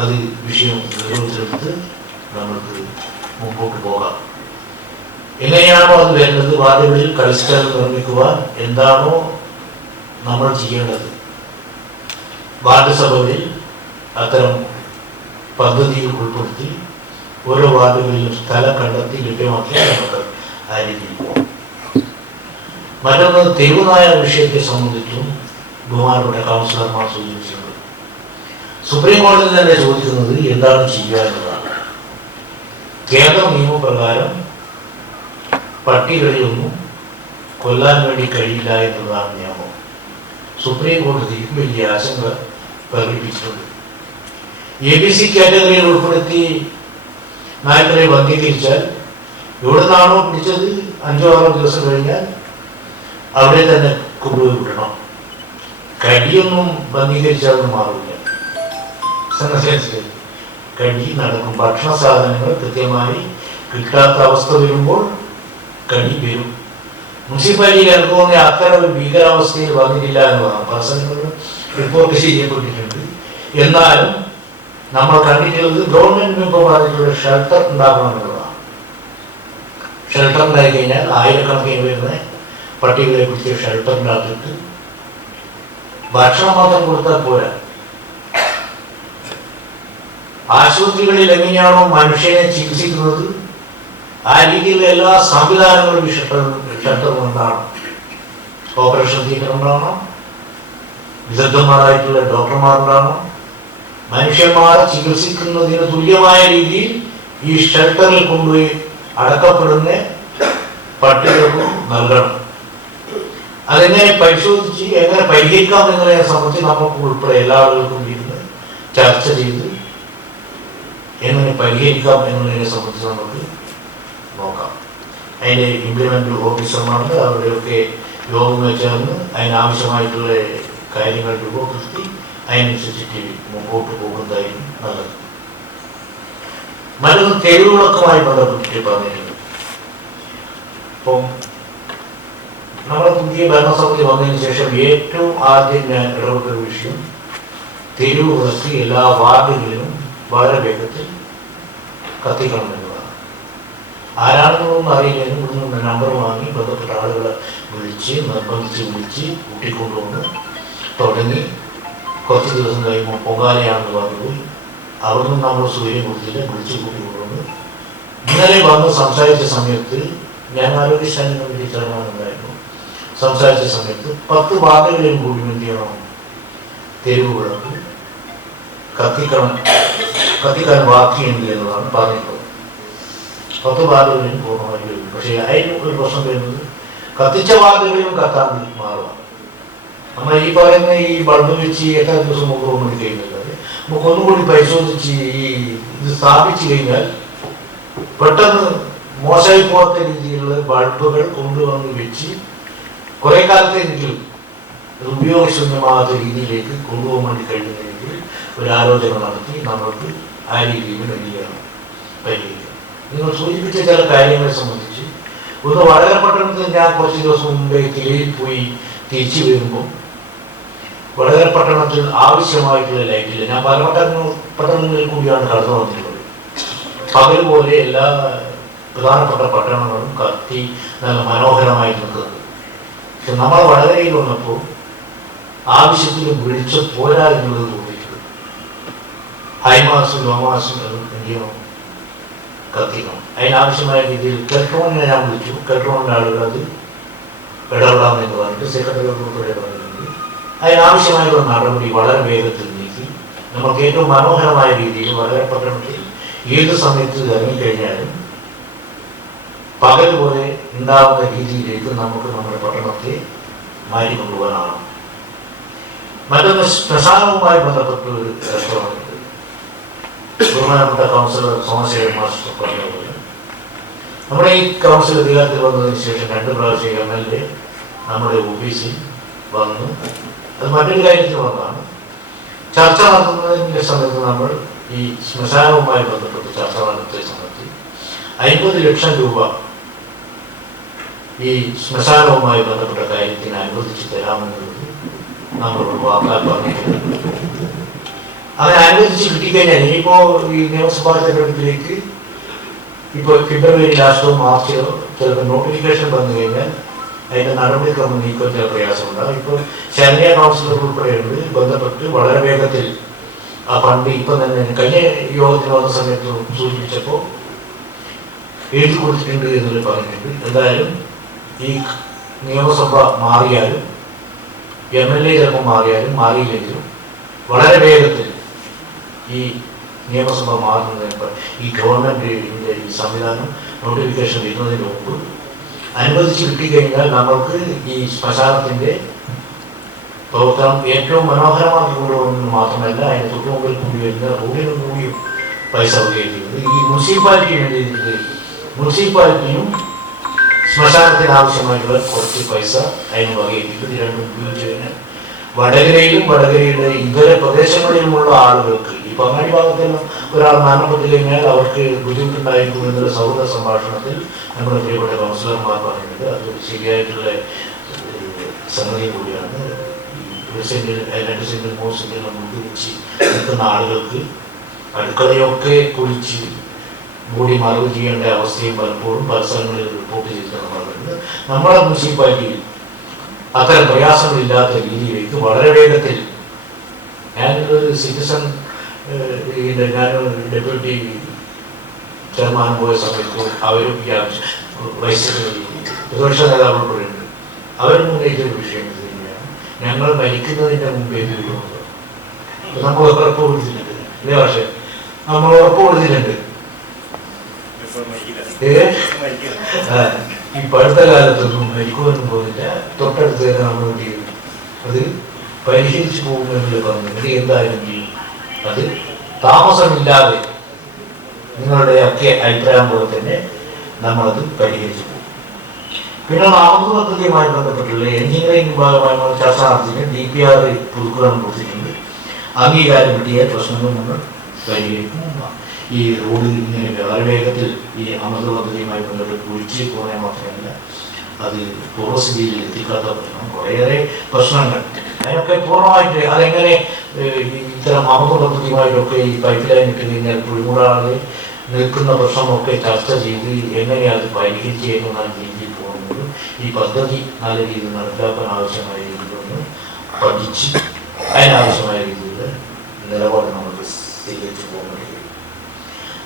അത് വിഷയം ഗൗരവത്തിലെടുത്ത് നമ്മൾക്ക് മുമ്പോട്ട് പോകാം. എങ്ങനെയാണോ അത് വേണ്ടത്, വാർഡുകളിൽ കളിസ്ഥലം നിർമ്മിക്കുവാൻ എന്താണോ നമ്മൾ ചെയ്യേണ്ടത്, വാർഡ് സഭകളിൽ അത്തരം പദ്ധതിയിൽ ഉൾപ്പെടുത്തി ഓരോ വാർഡുകളിലും സ്ഥലം കണ്ടെത്തി ലഭ്യമാക്കിയാൽ നമുക്ക് ആ രീതിയിൽ പോകാം. മറ്റൊന്ന്, തെരുവുനായ വിഷയത്തെ സംബന്ധിച്ചും ബഹുമാനപ്പെട്ട കൗൺസിലർമാർ സൂചിപ്പിച്ചിട്ടുണ്ട്. സുപ്രീം കോടതി തന്നെ ചോദിക്കുന്നത് എന്താണ് ചെയ്യുക എന്നതാണ്. കേന്ദ്ര നിയമപ്രകാരം പട്ടികളിലൊന്നും കൊല്ലാൻ വേണ്ടി കഴിയില്ല എന്നതാണ് നിയമം. സുപ്രീം കോടതിയും വലിയ ആശങ്ക പ്രകടിപ്പിച്ചിട്ടുണ്ട്. ABC കാറ്റഗറിയിൽ ഉൾപ്പെടുത്തി നായ്ക്കളെ വന്ധീകരിച്ചാൽ എവിടെ നിന്നാണോ പിടിച്ചത് 5-6 ദിവസം കഴിഞ്ഞാൽ അവിടെ തന്നെ കൊണ്ടുപോയി വിടണം. കടിയൊന്നും വന്ധീകരിച്ചാലൊന്നും മാറില്ല. കടി നടക്കും. ഭക്ഷണ സാധനങ്ങൾ കൃത്യമായി കിട്ടാത്ത അവസ്ഥ വരുമ്പോൾ കടി വരും. മുനിസിപ്പാലിറ്റിയിൽ എനിക്ക് തോന്നിയ അത്തരം ഒരു ഭീകരാവസ്ഥയിൽ വന്നിട്ടില്ല എന്നതാണ്. പ്രസംഗങ്ങൾ റിപ്പോർട്ട് ചെയ്യപ്പെട്ടിട്ടുണ്ട്. എന്നാലും നമ്മൾ കണ്ടിട്ടുള്ളത് ഗവൺമെന്റ് ഇപ്പോൾ പറഞ്ഞിട്ടുള്ള ഷെൽട്ടർ ഉണ്ടാക്കണം എന്നുള്ളതാണ്. ഷെൽട്ടർ ഉണ്ടായി കഴിഞ്ഞാൽ ആയിരക്കണക്കിന് വരുന്ന പട്ടികളെ പിടിച്ച് ഷെൽട്ടറിനകത്തിട്ട് ഭക്ഷണം മാത്രം കൊടുത്താൽ പോരാ. ആശുപത്രികളിൽ എങ്ങനെയാണോ മനുഷ്യനെ ചികിത്സിക്കുന്നത് ആ രീതിയിലുള്ള എല്ലാ സംവിധാനങ്ങളും ഷെൽട്ടറും ഉണ്ടാകണം. ഓപ്പറേഷൻ തിയേറ്റർ ഉണ്ടാകണം, വിദഗ്ധന്മാരായിട്ടുള്ള ഡോക്ടർമാരുണ്ടാകണം. മനുഷ്യന്മാരെ ചികിത്സിക്കുന്നതിന് തുല്യമായ രീതിയിൽ ഈ ഷെൽട്ടറിൽ കൊണ്ടുപോയി അടക്കപ്പെടുന്ന പട്ടികൾക്കും നൽകണം. അതെങ്ങനെ പരിശോധിച്ച് എങ്ങനെ പരിഹരിക്കാം എന്നതിനെ സംബന്ധിച്ച് നമുക്ക് ഉൾപ്പെടെ എല്ലാ ആളുകൾക്കും ഇരുന്ന് ചർച്ച ചെയ്ത് എങ്ങനെ പരിഹരിക്കാം എന്നതിനെ സംബന്ധിച്ച് നമുക്ക് നോക്കാം. അതിൻ്റെ ഇംപ്ലിമെൻ്റ് ഓഫീസർമാർക്ക് അവരുടെയൊക്കെ യോഗം വെച്ചാൽ അതിനാവശ്യമായിട്ടുള്ള കാര്യങ്ങൾ രൂപപ്പെടുത്തി അതിനനുസരിച്ചിട്ട് മുമ്പോട്ട് പോകുന്നതായിരുന്നു നല്ലത്. മറ്റൊന്ന് തെരുവുകളൊക്കെയുമായി ബന്ധപ്പെട്ടിട്ട് പറഞ്ഞിട്ടുണ്ട്. ഇപ്പം നമ്മുടെ പുതിയ ഭരണസമിതി വന്നതിന് ശേഷം ഏറ്റവും ആദ്യം ഞാൻ ഇടപെട്ട വിഷയം തെരുവുകൾക്ക് എല്ലാ വാർഡുകളിലും വളരെ വേഗത്തിൽ കത്തിക്കണം എന്നതാണ്. ആരാണെന്നൊന്നും അറിയില്ലെങ്കിലും ഇവിടുന്ന് നമ്പർ വാങ്ങി ബന്ധപ്പെട്ട ആളുകളെ നിർബന്ധിച്ച് കൂട്ടിക്കൊണ്ടുവന്ന് തുടങ്ങി. കുറച്ച് ദിവസം കഴിയുമ്പോൾ പൊങ്കാലയാണെന്ന് പറഞ്ഞുപോയി. അവിടുന്ന് നമ്മൾ സൂര്യൻ കൊടുത്തില്ല, വിളിച്ച് കൂട്ടിക്കൊണ്ടുവന്ന് ഇന്നലെ വന്ന് സംസാരിച്ച സമയത്ത് ഞാൻ ആരോഗ്യ സ്റ്റാൻഡിംഗ് കമ്മിറ്റി ചെയർമാനുണ്ടായിരുന്നു. സംസാരിച്ച സമയത്ത് 10 വാർഡുകളിലും കൂടി എന്ത് ചെയ്യണം, തെരുവുകളൊക്കെ കത്തിക്കാൻ ബാക്കിയുണ്ട് എന്നതാണ് പറഞ്ഞിട്ടുള്ളത്. 10 വാർഡുകളിലും പൂർണ്ണമായി വരും. പക്ഷേ അതിന് ഒരു പ്രശ്നം വരുന്നത് കത്തിച്ച വാർഡുകളിലും കത്താൻ മാറുക. നമ്മൾ ഈ പറയുന്ന ഈ ബൾബ് വെച്ച് എത്ര ദിവസം മുമ്പ് വേണ്ടി കഴിയുന്നത് നമുക്ക് ഒന്നുകൂടി പരിശോധിച്ച് ഇത് സ്ഥാപിച്ചു കഴിഞ്ഞാൽ പെട്ടെന്ന് മോശമായി പോകാത്ത രീതിയിലുള്ള ബൾബുകൾ കൊണ്ടുവന്ന് വെച്ച് കുറെ കാലത്തെങ്കിലും ഉപയോഗശൂന്യമാകാത്ത രീതിയിലേക്ക് കൊണ്ടുപോകാൻ വേണ്ടി കഴിയുന്നെങ്കിൽ ഒരു ആലോചന നടത്തി നമ്മൾക്ക് ആ രീതിയിൽ പരിഹരിക്കാം. നിങ്ങൾ സൂചിപ്പിച്ച ചില കാര്യങ്ങളെ സംബന്ധിച്ച് ഒന്ന് വളരെ പട്ടണത്തിൽ ഞാൻ കുറച്ച് ദിവസം മുമ്പേ കിളിയിൽ പോയി തിരിച്ചു വരുമ്പോൾ വടകര പട്ടണത്തിൽ ആവശ്യമായിട്ടുള്ള ലൈറ്റില്ല. ഞാൻ പല പട്ടണങ്ങളിൽ കൂടിയാണ് കടന്നു വന്നിട്ടുള്ളത്. പകൽ പോലെ എല്ലാ പ്രധാനപ്പെട്ട പട്ടണങ്ങളും കത്തി നല്ല മനോഹരമായി നിൽക്കുന്നത്. പക്ഷെ നമ്മൾ വടകരയിൽ വന്നപ്പോൾ ആവശ്യത്തിന് വിളിച്ച് പോരാ എന്നുള്ളത് തോന്നിയിട്ടുണ്ട്. ഹൈമാസും ലോമാസും എന്ത് ചെയ്യണം, കത്തിക്കണം. അതിനാവശ്യമായ രീതിയിൽ കെൽട്രോണിനെ ഞാൻ വിളിച്ചു. കെൽട്രോണിൻ്റെ ആളുകൾ അത് ഇടപെടാമെന്ന് പറഞ്ഞിട്ട് സെക്രട്ടറിയോട് പറഞ്ഞിട്ടുണ്ട്. അതിനാവശ്യമായുള്ള നടപടി വളരെ വേഗത്തിൽ നീക്കി നമുക്ക് ഏറ്റവും മനോഹരമായ രീതിയിൽ വളരെ പട്ടണത്തിൽ ഏത് സമയത്ത് ഇറങ്ങിക്കഴിഞ്ഞാലും പകൽ പോലെ ഉണ്ടാവുന്ന രീതിയിലേക്ക് നമുക്ക് നമ്മുടെ പട്ടണത്തെ മാറ്റിക്കൊണ്ടുപോകാനാണ്. മറ്റൊന്ന് ശ്മശാനവുമായി ബന്ധപ്പെട്ട ഒരു പ്രശ്നമാണിത്. ബഹുമാനപ്പെട്ട കൗൺസിലർ സോമശേഖരൻ മാസ്റ്റർ പറഞ്ഞതുപോലെ നമ്മുടെ ഈ കൗൺസിൽ അധികാരത്തിൽ വന്നതിന് ശേഷം 2 പ്രാവശ്യം MLA നമ്മുടെ ഓഫീസിൽ വന്നു. അത് മറ്റൊരു കാര്യത്തിൽ വന്നതാണ്. ചർച്ച നടത്തുന്നതിൻ്റെ സമയത്ത് നമ്മൾ ഈ ശ്മശാനവുമായി ബന്ധപ്പെട്ട് ചർച്ച നടത്തിയ സമയത്ത് 50 ലക്ഷം രൂപ ഈ ശ്മശാനവുമായി ബന്ധപ്പെട്ട കാര്യത്തിന് അനുവദിച്ച് തരാമെന്നുള്ളത് നമ്മളോട് വാക്കാൽ പറഞ്ഞിട്ടുണ്ട്. അങ്ങനെ അനുവദിച്ച് കിട്ടിക്കഴിഞ്ഞാൽ ഇനിയിപ്പോൾ ഈ നിയമസഭാ തെരഞ്ഞെടുപ്പിലേക്ക് ഇപ്പോൾ ഫെബ്രുവരി ലാസ്റ്റോ മാർച്ചോ ചിലപ്പോൾ നോട്ടിഫിക്കേഷൻ വന്നു കഴിഞ്ഞാൽ അതിൻ്റെ നടപടിക്രമം നീക്കം ചില പ്രയാസമുണ്ടാകും. ഇപ്പോൾ ശരണ്യ കൗൺസിലർ ഉൾപ്പെടെയുണ്ട് ബന്ധപ്പെട്ട് വളരെ വേഗത്തിൽ ആ ഫണ്ട് ഇപ്പം തന്നെ കഴിഞ്ഞ യോഗത്തിന് വന്ന സമയത്ത് സൂചിപ്പിച്ചപ്പോൾ എഴുതി കൊടുത്തിട്ടുണ്ട് എന്നൊരു പറഞ്ഞിട്ടുണ്ട്. എന്തായാലും ഈ നിയമസഭ മാറിയാലും MLA ചിലപ്പോൾ മാറിയില്ലെങ്കിലും വളരെ വേഗത്തിൽ ഈ നിയമസഭ മാറുന്നതിന് ഈ ഗവൺമെൻറ്റിൻ്റെ ഈ സംവിധാനം നോട്ടിഫിക്കേഷൻ വരുന്നതിന് മുമ്പ് അനുവദിച്ച് കിട്ടിക്കഴിഞ്ഞാൽ നമ്മൾക്ക് ഈ ശ്മശാനത്തിൻ്റെ പ്രവർത്തനം ഏറ്റവും മനോഹരമാക്കി കൊണ്ടുപോകുന്നത് മാത്രമല്ല അതിന് തൊട്ടുമുമ്പിൽ കൂടി വരുന്ന റോഡിനും കൂടിയും പൈസ ഉപയോഗിക്കുന്നത്. ഈ മുനിസിപ്പാലിറ്റിയും ശ്മശാനത്തിന് ആവശ്യമായിട്ടുള്ള കുറച്ച് പൈസ അതിന് വകയിരുത്തിയിട്ട് ഇത് രണ്ടും ഉപയോഗിച്ച് കഴിഞ്ഞാൽ വടകരയുടെ ഇതര പ്രദേശങ്ങളിലുമുള്ള ആളുകൾക്ക് ഈ പങ്ങാടി ഭാഗത്തെല്ലാം ഒരാൾ മരണപ്പെട്ട് കഴിഞ്ഞാൽ അവർക്ക് ബുദ്ധിമുട്ടുണ്ടായിരിക്കും എന്നുള്ള സൗഹൃദ സംഭാഷണത്തിൽ നമ്മുടെ പ്രിയപ്പെട്ട കൗൺസിലർമാർ പറയുന്നത് അത് ശരിയായിട്ടുള്ള സംഗതി കൂടിയാണ്. ഈ 1 സെന്റിൽ 2 സെന്റിൽ 3 സെന്റിൽ നമുക്ക് വെച്ച് നിൽക്കുന്ന ആളുകൾക്ക് അടുക്കളയൊക്കെ കുഴിച്ച് ബോഡി മറവ് ചെയ്യേണ്ട അവസ്ഥയും പലപ്പോഴും പല സ്ഥലങ്ങളിൽ റിപ്പോർട്ട് ചെയ്തിട്ടാണ് പറയുന്നത്. നമ്മുടെ മുനിസിപ്പാലിറ്റിയിൽ അത്തരം പ്രയാസങ്ങളില്ലാത്ത രീതിയിലേക്ക് വളരെ വേഗത്തിൽ ഞാനൊരു സിറ്റിസൺ ഞാൻ ഡെപ്യൂട്ടി ചെയർമാൻ പോയ സമയത്ത് അവരും ഈ വൈസ് പ്രതിപക്ഷ നേതാക്കൾ പറയുന്നുണ്ട്. അവരും ഉന്നയിച്ചൊരു വിഷയം ഇത് തന്നെയാണ്. ഞങ്ങൾ മരിക്കുന്നതിൻ്റെ മുമ്പേ വരുന്നത് നമ്മൾ ഉറപ്പ് കൊടുത്തിട്ടുണ്ട്. ഇതേ പക്ഷേ നമ്മൾ ഉറപ്പ് കൊടുത്തിട്ടുണ്ട്. ഈ പഴുത്ത കാലത്തൊന്നും മരിക്കുമെന്നും പോകുന്നില്ല. തൊട്ടടുത്ത് തന്നെ നമ്മൾ ചെയ്യുന്നു. അത് പരിഹരിച്ചു പോകുമെന്നുള്ള പറഞ്ഞിട്ട് എന്തായാലും ചെയ്യും. അത് താമസമില്ലാതെ നിങ്ങളുടെ ഒക്കെ അഭിപ്രായം പോലെ തന്നെ നമ്മളത് പരിഹരിച്ചു പോകും. പിന്നെ നാമക പദ്ധതിയുമായി ബന്ധപ്പെട്ടുള്ള എഞ്ചിനീയറിംഗ് വിഭാഗമായി നമ്മൾ ചർച്ച നടത്തിയിട്ട് DPR പുതുക്കുവാൻ കൊടുത്തിട്ടുണ്ട്. അംഗീകാരം കിട്ടിയ പ്രശ്നങ്ങൾ നമ്മൾ പരിഹരിക്കും. ഈ റോഡ് ഇങ്ങനെ വളരെ വേഗത്തിൽ ഈ അമൃത പദ്ധതിയുമായി ബന്ധപ്പെട്ട് കുഴിച്ച് പോകാൻ മാത്രമല്ല അത് പൂർവ്വസ്ഥിതിയിൽ എത്തിക്കാത്ത പ്രശ്നം കുറേയേറെ പ്രശ്നങ്ങൾ അതിനൊക്കെ പൂർണ്ണമായിട്ട് അതെങ്ങനെ ഇത്തരം അമൃത പദ്ധതിയുമായിട്ടൊക്കെ ഈ പൈപ്പ് ലൈൻ ഇട്ട് കഴിഞ്ഞാൽ പുഴിമൂടാതെ നിൽക്കുന്ന പ്രശ്നമൊക്കെ ചർച്ച ചെയ്ത് എങ്ങനെ അത് പരിഹരിച്ചേക്കുന്ന രീതിയിൽ പോകുന്നത് ഈ പദ്ധതി നല്ല രീതിയിൽ നടപ്പിലാക്കാൻ ആവശ്യമായ രീതിയിലൊന്ന് പഠിച്ച് അതിനാവശ്യമായ രീതിയിൽ നിലപാട് നമുക്ക് സ്വീകരിച്ചു പോകുന്നത്.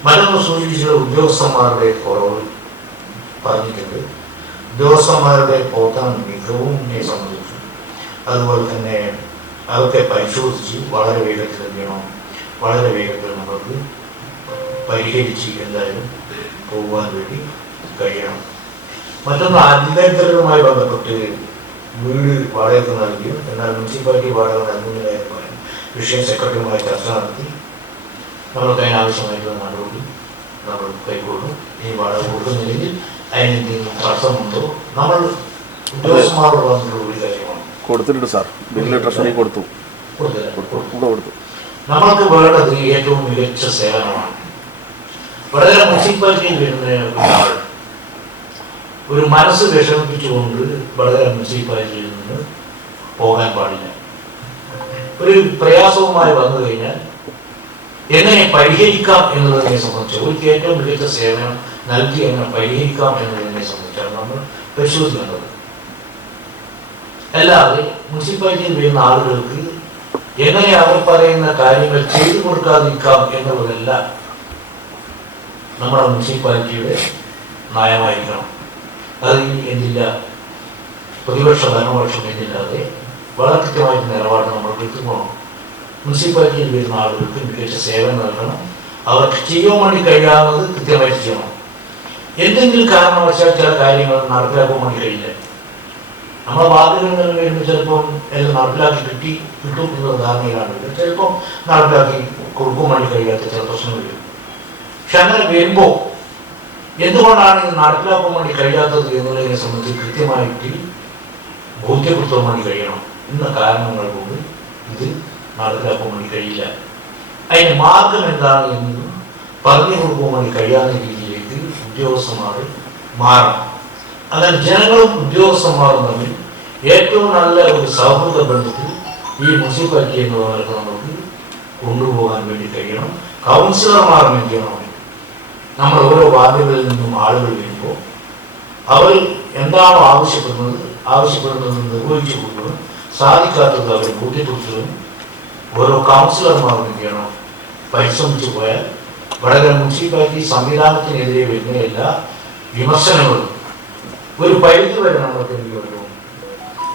മറ്റൊന്ന് സൂചിപ്പിച്ച ഉദ്യോഗസ്ഥന്മാരുടെ കുറവ് പറഞ്ഞിട്ടുണ്ട്. ഉദ്യോഗസ്ഥന്മാരുടെ പ്രവർത്തനം മികവും എന്നെ സംബന്ധിച്ചു. അതുപോലെ തന്നെ അതൊക്കെ പരിശോധിച്ച് വളരെ വേഗത്തിൽ എന്ത് വളരെ വേഗത്തിൽ നമുക്ക് പരിഹരിച്ച് എന്തായാലും പോകുവാൻ വേണ്ടി കഴിയണം. മറ്റൊന്ന് അധികൃതരുമായി ബന്ധപ്പെട്ട് വീട് വാടകയ്ക്ക് നൽകിയും എന്നാൽ മുനിസിപ്പാലിറ്റി വാടക നൽകുന്നതിനായ വിഷയം സെക്രട്ടറിയുമായി ചർച്ച നടത്തി നമ്മൾക്ക് അതിനാവശ്യമായിട്ടുള്ള നടപടി നമ്മൾ കൈക്കൊള്ളും. ഈ വാടക കൊടുക്കുന്നില്ലെങ്കിൽ അതിനെന്തെങ്കിലും തടസ്സമുണ്ടോ നമ്മൾ ഉദ്യോഗസ്ഥന്മാരോട് വന്നിട്ടുള്ള ഒരു കാര്യമാണ്. കൊടുത്തിട്ടുണ്ട് സാർ, ബില്ല് ട്രഷറി കൊടുത്തു. നമ്മൾക്ക് വേണ്ടത് ഏറ്റവും മികച്ച സേവനമാണ്. വടകര മുനിസിപ്പാലിറ്റിയിൽ വരുന്ന ഒരാൾ ഒരു മനസ്സ് വിഷമിപ്പിച്ചുകൊണ്ട് വടകര മുനിസിപ്പാലിറ്റിയിൽ നിന്ന് പോകാൻ പാടില്ല. ഒരു പ്രയാസവുമായി വന്നു കഴിഞ്ഞാൽ എങ്ങനെ പരിഹരിക്കാം എന്നുള്ളതിനെ സംബന്ധിച്ച് ഒരു ഏറ്റവും മികച്ച സേവനം നൽകി എങ്ങനെ പരിഹരിക്കാം എന്നതിനെ സംബന്ധിച്ചാണ് നമ്മൾ പരിശോധിക്കേണ്ടത്. അല്ലാതെ മുനിസിപ്പാലിറ്റിയിൽ വരുന്ന ആളുകൾക്ക് എങ്ങനെ അവർ പറയുന്ന കാര്യങ്ങൾ ചെയ്തു കൊടുക്കാതിരിക്കാം എന്നുള്ളതല്ല നമ്മുടെ മുനിസിപ്പാലിറ്റിയുടെ നയമായിരിക്കണം. അത് എന്തില്ല, പ്രതിപക്ഷ ഭരണപക്ഷം എന്നില്ലാതെ വളരെ കൃത്യമായിട്ട് നിലപാട് നമ്മൾ എടുത്തുപോകണം. മുനിസിപ്പാലിറ്റിയിൽ വരുന്ന ആളുകൾക്ക് മികച്ച സേവനം നൽകണം. അവർക്ക് ചെയ്യാൻ വേണ്ടി കഴിയാവുന്നത് കൃത്യമായിട്ട് ചെയ്യണം. എന്തെങ്കിലും കാരണവശാൽ ചില കാര്യങ്ങൾ നടപ്പിലാക്കാൻ വേണ്ടി കഴിയില്ല. നമ്മുടെ വാർഡുകളിൽ വരുമ്പോൾ ചിലപ്പം എല്ലാം നടപ്പിലാക്കി കിട്ടും എന്നുള്ള ധാരണയിലാണ്. ചിലപ്പം നടപ്പിലാക്കി കൊടുക്കാൻ വേണ്ടി കഴിയാത്ത ചില പ്രശ്നങ്ങൾ വരും. പക്ഷെ അങ്ങനെ വരുമ്പോൾ എന്തുകൊണ്ടാണ് ഇത് നടപ്പിലാക്കാൻ വേണ്ടി കഴിയാത്തത് എന്നുള്ളതിനെ സംബന്ധിച്ച് കൃത്യമായിട്ട് ബോധ്യപ്പെടുത്താൻ വേണ്ടി കഴിയണം. ഇന്ന കാരണങ്ങൾ കൊണ്ട് ഇത് നടപ്പിലാക്കാൻ വേണ്ടി കഴിയില്ല. അതിന് മാർഗം എന്താണ് എന്ന് പറഞ്ഞു കൊടുക്കാൻ വേണ്ടി കഴിയാവുന്ന രീതിയിലേക്ക് ഉദ്യോഗസ്ഥന്മാർ മാറണം. അങ്ങനെ ജനങ്ങളും ഉദ്യോഗസ്ഥന്മാരും തമ്മിൽ ഏറ്റവും നല്ല ഒരു സൗഹൃദ ബന്ധത്തിൽ ഈ മുനിസിപ്പാലിറ്റി എന്ന് പറയുന്നത് നമുക്ക് കൊണ്ടുപോകാൻ വേണ്ടി കഴിയണം. കൗൺസിലർമാർ എന്ത് ചെയ്യണം, നമ്മൾ ഓരോ വാർഡുകളിൽ നിന്നും ആളുകൾ വരുമ്പോൾ അവർ എന്താണോ ആവശ്യപ്പെടുന്നത് നിർവഹിച്ചു കൊടുക്കണം. സാധിക്കാത്തത് അവർ ബോധ്യപ്പെടുത്തുകയും ഓരോ കൗൺസിലർമാരും എന്ത് ചെയ്യണം, പരിശ്രമിച്ചു പോയാൽ വടകര മുനിസിപ്പാലിറ്റി സംവിധാനത്തിനെതിരെ വരുന്ന എല്ലാ വിമർശനങ്ങളും ഒരു പരിധി വരെ നമ്മൾക്ക് എന്ത് ചെയ്യുന്നു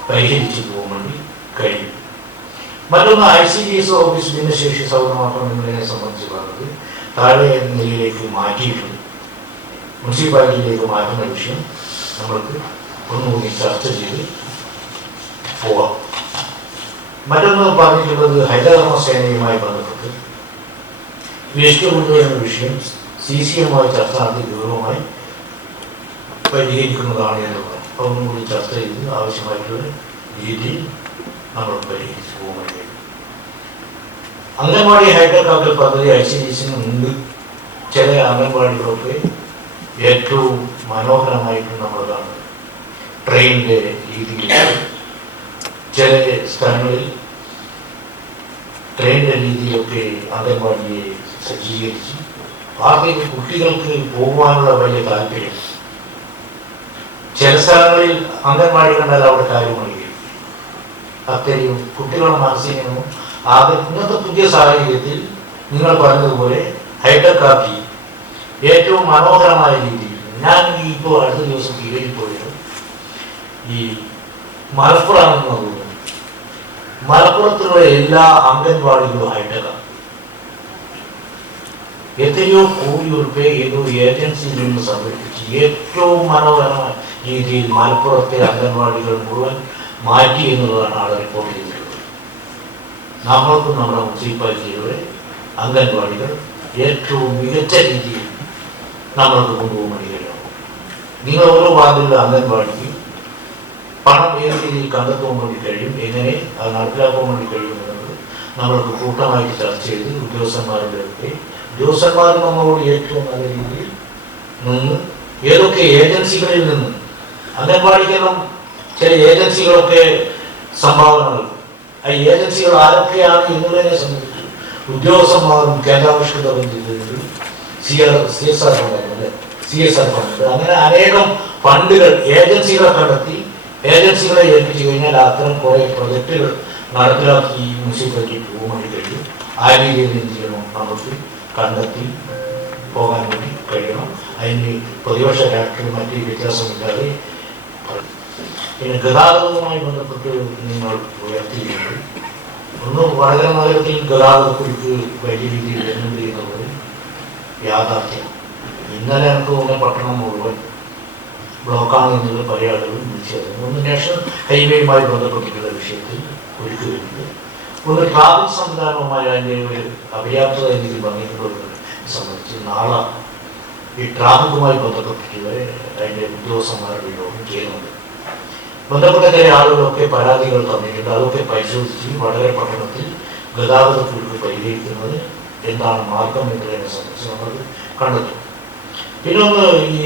പരിഹരിച്ചു പോകാൻ വേണ്ടി കഴിയും. മറ്റൊന്ന് ICDS ഓഫീസ് ഭിന്നശേഷി സൗകര്യമാക്കണം എന്നതിനെ സംബന്ധിച്ച് പറഞ്ഞത് താഴെ നിലയിലേക്ക് മാറ്റിയിട്ടുണ്ട്. മുനിസിപ്പാലിറ്റിയിലേക്ക് മാറ്റുന്ന വിഷയം നമ്മൾക്ക് ഒന്നുകൂടി ചർച്ച ചെയ്ത് പോവാം. മറ്റൊന്ന് പറഞ്ഞിട്ടുള്ളത് ഹരിതകർമ്മ സേനയുമായി ബന്ധപ്പെട്ട് വേസ്റ്റ് കൊണ്ടുവരുന്ന വിഷയം CCM-മായി ചർച്ച നടത്തി ഗൗരവമായി പരിഹരിക്കുന്നതാണ് എന്നുള്ളത്. ഒന്നുകൂടി ചർച്ച ചെയ്ത് ആവശ്യമായിട്ടുള്ള രീതിയിൽ നമ്മൾ പരിഹരിച്ചു പോകാൻ കഴിയും. അംഗൻവാടി ഹൈടെക്കാക്കൽ പദ്ധതി ICDS-ന് മുമ്പ് ചില അംഗൻവാടികളൊക്കെ ഏറ്റവും മനോഹരമായിട്ട് നമ്മൾ കാണുന്നത് ട്രെയിനിൻ്റെ രീതിയിൽ ചില സ്ഥലങ്ങളിൽ ട്രെയിനിൻ്റെ രീതിയിലൊക്കെ അംഗൻവാടിയെ സജ്ജീകരിച്ച് ഭാവിയിൽ കുട്ടികൾക്ക് പോകുവാനുള്ള വലിയ താല്പര്യം. ചില സ്ഥലങ്ങളിൽ അംഗൻവാടി കണ്ടാൽ അവിടെ കാര്യമൊഴിക്കും. അത്രയും കുട്ടികളുടെ മനസ്സിൽ നിന്നും ഇന്നത്തെ പുതിയ സാഹചര്യത്തിൽ നിങ്ങൾ പറഞ്ഞതുപോലെ ഹൈടെക് ആക്കി ഏറ്റവും മനോഹരമായ രീതിയിൽ ഞാൻ ഇപ്പോൾ അടുത്ത ദിവസം കീഴിൽ പോയത് ഈ മലപ്പുറമാണെന്ന് തോന്നുന്നു. മലപ്പുറത്തുള്ള എല്ലാ അംഗൻവാടികളും ഹൈടെക്കാണ്. എത്രയോ കോടി രൂപ ഏതോ ഏജൻസിയിൽ നിന്ന് സംഘടിപ്പിച്ച് ഏറ്റവും മനോഹരമായ രീതിയിൽ മലപ്പുറത്തെ അംഗൻവാടികൾ മുഴുവൻ മാറ്റി എന്നുള്ളതാണ് ആളെ റിപ്പോർട്ട് ചെയ്തിട്ടുള്ളത്. നമ്മൾക്കും നമ്മുടെ മുനിസിപ്പാലിറ്റിയുടെ അംഗൻവാടികൾ ഏറ്റവും മികച്ച രീതിയിൽ നമ്മൾക്ക് കൊണ്ടുപോകാൻ വേണ്ടി കഴിയണം. നിങ്ങൾ ഓരോ വാർഡിലുള്ള അംഗൻവാടിക്ക് പണം ഏത് രീതിയിൽ കണ്ടെത്താൻ വേണ്ടി കഴിയും, എങ്ങനെ അത് നടപ്പിലാക്കാൻ വേണ്ടി കഴിയും എന്നത് നമ്മൾക്ക് കൂട്ടമായിട്ട് ചർച്ച ചെയ്ത് ഉദ്യോഗസ്ഥന്മാർ നമ്മളോട് ഏറ്റവും നല്ല രീതിയിൽ നിന്ന് ഏതൊക്കെ ഏജൻസികളിൽ നിന്ന് അംഗൻവാടിക്കെല്ലാം ചില ഏജൻസികളൊക്കെ സംഭാവനകൾ ആ ഏജൻസികൾ ആരൊക്കെയാണ് എന്നുള്ളതിനെ സംബന്ധിച്ച് ഉദ്യോഗസ്ഥന്മാരും കേന്ദ്രാവിഷ്കൃത ബന്ധത്തിൽ CSR ഫണ്ട്, CSR ഫണ്ട്, അങ്ങനെ അനേകം ഫണ്ടുകൾ ഏജൻസികളെ കണ്ടെത്തി ഏജൻസികളെ ഏൽപ്പിച്ചു കഴിഞ്ഞാൽ അത്തരം കുറേ പ്രൊജക്റ്റുകൾ നടപ്പിലാക്കി ഈ മുനിസിപ്പാലിറ്റി പോകാൻ വേണ്ടി കഴിയും. ആ രീതിയിൽ എന്ത് ചെയ്യണം, നമുക്ക് കണ്ടെത്തി പോകാൻ വേണ്ടി കഴിയണം. അതിന് പ്രതിപക്ഷ രാഷ്ട്രീയ മറ്റ് വ്യത്യാസമില്ലാതെ. പിന്നെ ഗതാഗതവുമായി ബന്ധപ്പെട്ട് നിങ്ങൾ ഉയർത്തിയിട്ടുണ്ട്. ഒന്ന്, വടകര നഗരത്തിൽ ഗതാഗതക്കുരുക്ക് വലിയ രീതിയിൽ വരുന്നുണ്ട് എന്നുള്ളത് യാഥാർത്ഥ്യം. ഇന്നലെ എനിക്ക് തോന്നുന്ന പട്ടണം മുഴുവൻ ബ്ലോക്കാണ് എന്നുള്ളത് പല ആളുകളും വിളിച്ചത്. ഒന്ന്, നാഷണൽ ഹൈവേയുമായി ബന്ധപ്പെട്ടിട്ടുള്ള വിഷയത്തിൽ ഒരുക്ക് വരുന്നത്. ഒന്ന്, ട്രാഫിക് സംവിധാനവുമായി അതിൻ്റെ ഒരു അപര്യാപ്തത രീതിയിൽ വന്നിട്ടുള്ളത് സംബന്ധിച്ച് നാളെ ഈ ട്രാഫിക്കുമായി ബന്ധപ്പെട്ടിട്ടുള്ള അതിൻ്റെ ഉദ്യോഗസ്ഥന്മാരുടെ യോഗം ചെയ്യുന്നുണ്ട്. ബന്ധപ്പെട്ട ചില ആളുകളൊക്കെ പരാതികൾ തന്നിട്ടുണ്ട്. അതൊക്കെ പരിശോധിച്ച് വടകര പട്ടണത്തിൽ ഗതാഗതക്കുരുക്ക് പരിഹരിക്കുന്നത് എന്താണ് മാർഗം എന്നതിനെ സംബന്ധിച്ച് നമ്മൾ കണ്ടെത്തും. പിന്നെ ഒന്ന്, ഈ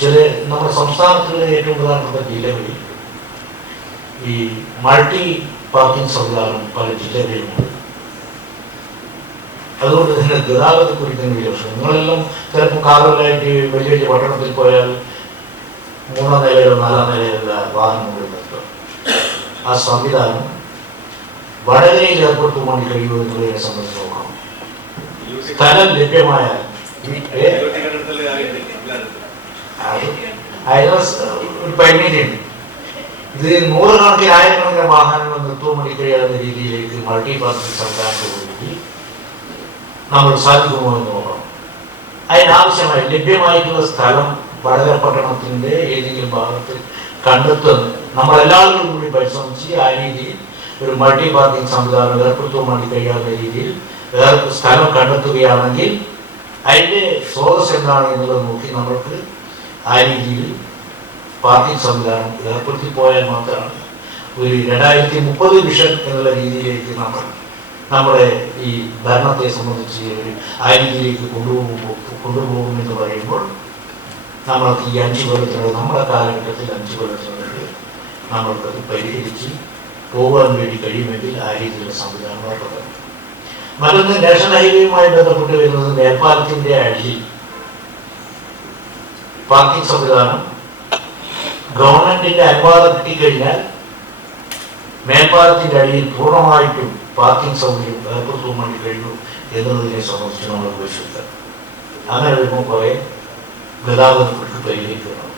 ചില നമ്മുടെ സംസ്ഥാനത്തിലെ ഏറ്റവും പ്രധാനപ്പെട്ട ജില്ലകളിൽ ഈ മൾട്ടി പാർക്കിംഗ് സംവിധാനം പല ജില്ലകളിലുമുണ്ട്. അതുകൊണ്ട് തന്നെ ഗതാഗതക്കുരുക്കിന് വലിയ പ്രശ്നം. നിങ്ങളെല്ലാം ചിലപ്പോൾ കാറുകളായിട്ട് വലിയ വലിയ പട്ടണത്തിൽ പോയാൽ 3-ാം നിലയിലോ 4-ാം നിലയിലുള്ള വാഹനങ്ങളിൽ നിർത്തും. ആ സംവിധാനം വടകരയിൽ ഏർപ്പെടുത്താൻ വേണ്ടി കഴിയുമോ എന്നുള്ളതിനെ സംബന്ധിച്ച് നോക്കണം. സ്ഥലം ലഭ്യമായാൽ ഒരു പരിമിതിയുണ്ട്. ഇത് 100 കണക്കിന് 1000 കണക്കിന് വാഹനങ്ങൾ നിർത്താൻ വേണ്ടി കഴിയാവുന്ന രീതിയിലേക്ക് മൾട്ടി പാർക്കിംഗ് സംവിധാനത്തോടുകൂടി നമ്മൾ സാധിക്കുമോ എന്ന് നോക്കണം. അതിനാവശ്യമായി ലഭ്യമായിട്ടുള്ള സ്ഥലം വടകര പട്ടണത്തിൻ്റെ ഏതെങ്കിലും ഭാഗത്ത് കണ്ടെത്തുന്നത് നമ്മളെല്ലാവരും കൂടി പരിശ്രമിച്ച് ആ രീതിയിൽ ഒരു മൾട്ടി പാർക്കിംഗ് സംവിധാനം ഏർപ്പെടുത്താൻ വേണ്ടി കഴിയാവുന്ന രീതിയിൽ സ്ഥലം കണ്ടെത്തുകയാണെങ്കിൽ അതിൻ്റെ സ്രോതസ് എന്താണ് എന്നുള്ളത് നോക്കി നമ്മൾക്ക് ആ രീതിയിൽ പാർക്കിംഗ് സംവിധാനം ഏർപ്പെടുത്തി പോയാൽ മാത്രമാണ് ഒരു 2030 വിഷൻ എന്നുള്ള രീതിയിലേക്ക് നമ്മുടെ ഈ ഭരണത്തെ സംബന്ധിച്ച് ഒരു ആ രീതിയിലേക്ക് കൊണ്ടുപോകുമെന്ന് പറയുമ്പോൾ നമ്മൾക്ക് ഈ 5 കൊല്ലത്തിനുള്ളിൽ നമ്മുടെ കാലഘട്ടത്തിൽ 5 കൊല്ലത്തിനുള്ളിൽ നമ്മൾക്കത് പരിഹരിച്ച് പോകാൻ വേണ്ടി കഴിയുമെങ്കിൽ ആ രീതിയിലുള്ള സംവിധാനം ഏർപ്പെടുത്തണം. മറ്റൊന്ന്, നാഷണൽ ഹൈവേയുമായി ബന്ധപ്പെട്ട് വരുന്നത് മേൽപ്പാലത്തിൻ്റെ അടിയിൽ പാർക്കിംഗ് സംവിധാനം ഗവൺമെന്റിന്റെ അനുവാദം കിട്ടിക്കഴിഞ്ഞാൽ മേൽപ്പാലത്തിൻ്റെ അടിയിൽ പൂർണ്ണമായിട്ടും പാർക്കിംഗ് സൗകര്യം ഏർപ്പെടുത്താൻ വേണ്ടി കഴിയും എന്നതിനെ സംബന്ധിച്ച് നമ്മൾ പരിശോധിക്കാം. അങ്ങനെ വരുമ്പോൾ കുറേ ഗതാഗതക്കുരുക്ക് പരിഹരിക്കണം.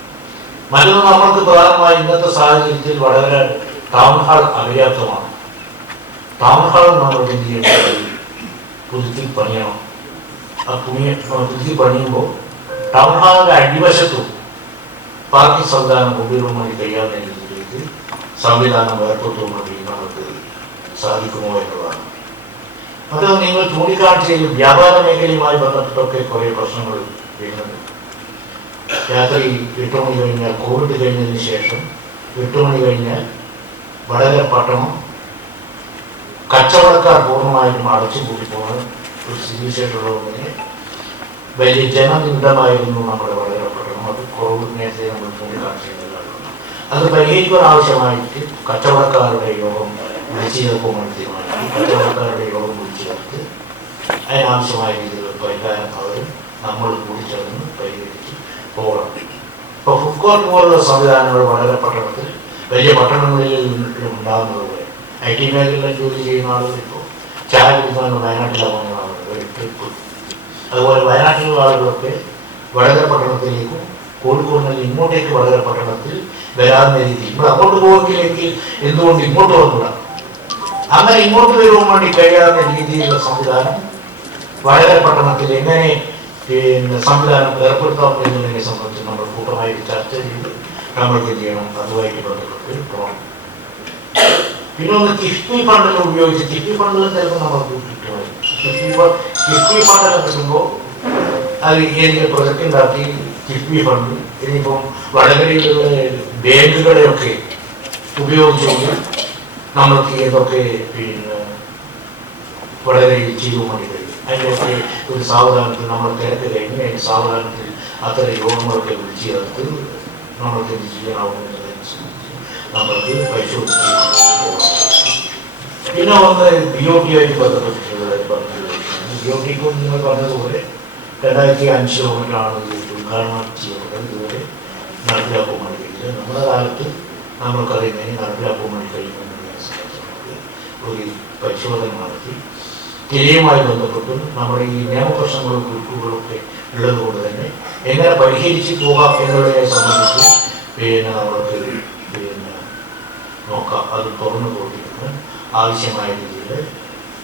മറ്റൊന്ന്, നമ്മൾക്ക് പ്രധാനമായി ഇന്നത്തെ സാഹചര്യത്തിൽ വടകര ടൗൺ ഹാൾ അപര്യാപ്തമാണ്. ടൗൺ ഹാൾ നമ്മൾ എന്ത് ചെയ്യേണ്ടത്, പുതുക്കി പണിയണം. ആ പുതുക്കി പണിയുമ്പോൾ ടൗൺ ഹാളിൻ്റെ അടിവശത്തും പാർക്കിംഗ് സംവിധാനം കൊണ്ടുവരാൻ വേണ്ടി കഴിയാവുന്ന രീതിയിലേക്ക് സംവിധാനം ഏർപ്പെടുത്താൻ വേണ്ടി നമുക്ക് സാധിക്കുമോ എന്നതാണ്. അത് നിങ്ങൾ ചൂണ്ടിക്കാണിച്ചതിൽ വ്യാപാര മേഖലയുമായി ബന്ധപ്പെട്ടൊക്കെ കുറേ പ്രശ്നങ്ങൾ വരുന്നുണ്ട്. രാത്രി 8 മണി കഴിഞ്ഞാൽ, കോവിഡ് കഴിഞ്ഞതിന് ശേഷം 8 മണി കഴിഞ്ഞാൽ വടകര പട്ടണം കച്ചവടക്കാർ പൂർണ്ണമായിട്ടും അടച്ചു കൂട്ടി പോകുന്ന ഒരു സ്ഥിതിവിശേഷമുള്ളതിന് വലിയ ജനനിബിഡമായിരുന്നു നമ്മുടെ വടകര പട്ടണം. അത് കുറവ് നേരത്തെ നമ്മൾ ചൂണ്ടിക്കാണിച്ചതാണ്. അത് പരിഹരിക്കാൻ ആവശ്യമായിട്ട് കച്ചവടക്കാരുടെ യോഗം വിളിച്ചു ചേർക്കാൻ വേണ്ടി തീരുമാനിച്ചു. കച്ചവടക്കാരുടെ യോഗം വിളിച്ചു ചേർത്ത് അതിനാവശ്യമായ രീതിയിലുള്ള പരിഹാരം അവർ നമ്മൾ കൂടി ചേർന്ന് പരിഹരിച്ച് പോകണം. ഇപ്പോൾ ഫുഡ് കോർട്ട് പോലുള്ള സംവിധാനങ്ങൾ വളരെ പട്ടണത്തിൽ വലിയ പട്ടണങ്ങളിൽ ഉണ്ടാകുന്നത് പോലെ IT മേഖലയിൽ ജോലി ചെയ്യുന്ന ആളുകൾ ഇപ്പോൾ ചായ കുടിക്കാൻ വയനാട്ടിലാവുന്ന ആളുകൾ ഒരു ട്രിപ്പ്. അതുപോലെ വയനാട്ടിലുള്ള ആളുകളൊക്കെ വടകര പട്ടണത്തിലേക്കും കോഴിക്കോട് നിന്ന് ഇങ്ങോട്ടേക്ക് വടകര പട്ടണത്തിൽ വരാവുന്ന രീതി ഇവിടെ അങ്ങോട്ട് പോകിലേക്ക് എന്തുകൊണ്ട് ഇങ്ങോട്ട് വന്നില്ല. അങ്ങനെ ഇങ്ങോട്ട് വരുവാൻ വേണ്ടി കഴിയാവുന്ന രീതിയിലുള്ള സംവിധാനം വടകര പട്ടണത്തിൽ എങ്ങനെ സംവിധാനം ഏർപ്പെടുത്താം എന്നതിനെ സംബന്ധിച്ച് നമ്മൾ കൂട്ടമായി ചർച്ച ചെയ്ത് നമ്മൾക്ക് എന്ത് ചെയ്യണം, അതുമായിട്ട് ബന്ധപ്പെട്ട് പോകണം. പിന്നെ ഒന്ന്, കിഫ്ബി ഫണ്ടെല്ലാം ഉപയോഗിച്ച് കിഫ്ബി ഫണ്ടെല്ലാം ചിലപ്പോൾ നമുക്ക് കിട്ടുമായിരുന്നു. കിഫ്ബി ഫണ്ടെല്ലാം കിട്ടുമ്പോൾ അത് ഏതെങ്കിലും പ്രൊജക്റ്റ് ഉണ്ടാക്കി കിഫ്ബി ഫണ്ട് ഇനിയിപ്പം വടകരയിലുള്ള ബാങ്കുകളെയൊക്കെ ഉപയോഗിച്ചുകൊണ്ട് നമ്മൾക്ക് ഏതൊക്കെ വടകരയിൽ ചെയ്യാൻ വേണ്ടി കഴിയും. അതിൻ്റെയൊക്കെ ഒരു സാവധാനത്തിൽ നമ്മൾ തിരക്ക് കഴിഞ്ഞ് അതിൻ്റെ സാവധാനത്തിൽ അത്തരം യോഗങ്ങളൊക്കെ വിളിച്ചു ചേർത്ത് നമ്മൾക്ക് എന്ത് ചെയ്യാനാവുന്നതിനെ സംബന്ധിച്ച് നമ്മൾക്ക് പരിശോധിച്ച് പോകണം. പിന്നെ ഒന്ന് BOT ആയിട്ട് ബന്ധപ്പെട്ടിട്ടുള്ള ഡിഒടിക്കും നിങ്ങൾ പറഞ്ഞതുപോലെ 2005 ലോകത്തിലാണ് ഇത് ഉദ്ഘാടനം ചെയ്യപ്പെട്ടത്. ഇതുവരെ നടപ്പിലാക്കുവാൻ കഴിയില്ല. നമ്മുടെ കാലത്ത് നമ്മൾക്കറിയുന്നതിന് നടപ്പിലാക്കുവാൻ കഴിയുമെന്ന് ഒരു പരിശോധന നടത്തി കിലയുമായി ബന്ധപ്പെട്ടും നമ്മുടെ ഈ നിയമപ്രശ്നങ്ങളും കുരുക്കുകളൊക്കെ ഉള്ളതുകൊണ്ട് തന്നെ എങ്ങനെ പരിഹരിച്ച് പോകാം എന്നുള്ളതിനെ സംബന്ധിച്ച് നമ്മൾക്ക് നോക്കാം. അത് തുറന്നു കൊടുക്കുന്ന ആവശ്യമായ രീതിയിൽ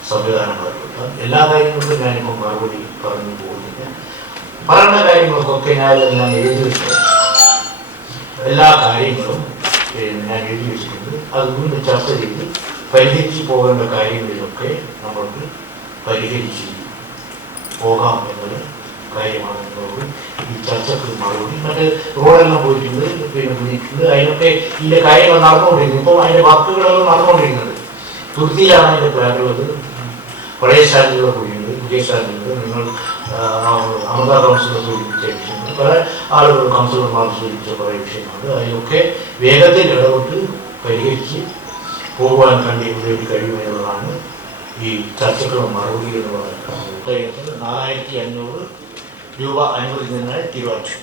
സംവിധാനങ്ങൾ ഏർപ്പെടുത്താം. എല്ലാ കാര്യങ്ങൾക്കും ഞാനിപ്പോൾ മറുപടി പറഞ്ഞു പോകുന്നില്ല. പറയുന്ന കാര്യങ്ങൾക്കൊക്കെ ഞാൻ എഴുതി വെച്ചിട്ടുണ്ട്. എല്ലാ കാര്യങ്ങളും ഞാൻ എഴുതി വെച്ചിട്ടുണ്ട്. അത് വീണ്ടും ചർച്ച ചെയ്ത് പരിഹരിച്ച് പോകേണ്ട കാര്യങ്ങളിലൊക്കെ നമ്മൾക്ക് പരിഹരിച്ച് പോകാം എന്നുള്ള കാര്യമാണ് എന്നോട് ഈ ചർച്ചക്ക് മറുപടി. മറ്റ് റോഡെല്ലാം പോയിട്ടുണ്ട്, വിളിക്കുന്നത് അതിനൊക്കെ ഇതിൻ്റെ കാര്യങ്ങൾ നടന്നുകൊണ്ടിരിക്കുന്നത്. ഇപ്പോൾ അതിൻ്റെ വർക്കുകളെല്ലാം നടന്നുകൊണ്ടിരിക്കുന്നത്. തുർത്തിയിലാണ് അതിൻ്റെ പ്ലാനുള്ളത്. പഴയ സ്റ്റാൻഡുകൾ കൂടിയുണ്ട്, പുതിയ സ്റ്റാൻഡുകൾ. നിങ്ങൾ അമൃത കൗൺസിലർ സൂചിപ്പിച്ച വിഷയങ്ങൾ, പല ആളുകൾ കൗൺസിലർമാർ സൂചിപ്പിച്ച കുറേ വിഷയങ്ങളുണ്ട്. അതിനൊക്കെ വേഗത്തിൽ ഇടപെട്ട് പരിഹരിച്ച് പോകുവാൻ കഴിയുമെന്നുള്ളതാണ് ഈ ചർച്ചകളും മറുപടി എന്ന് പറയുന്നത്. 4500 രൂപ അനുവദിക്കുന്നതിനായി തീരുമാനിച്ചു.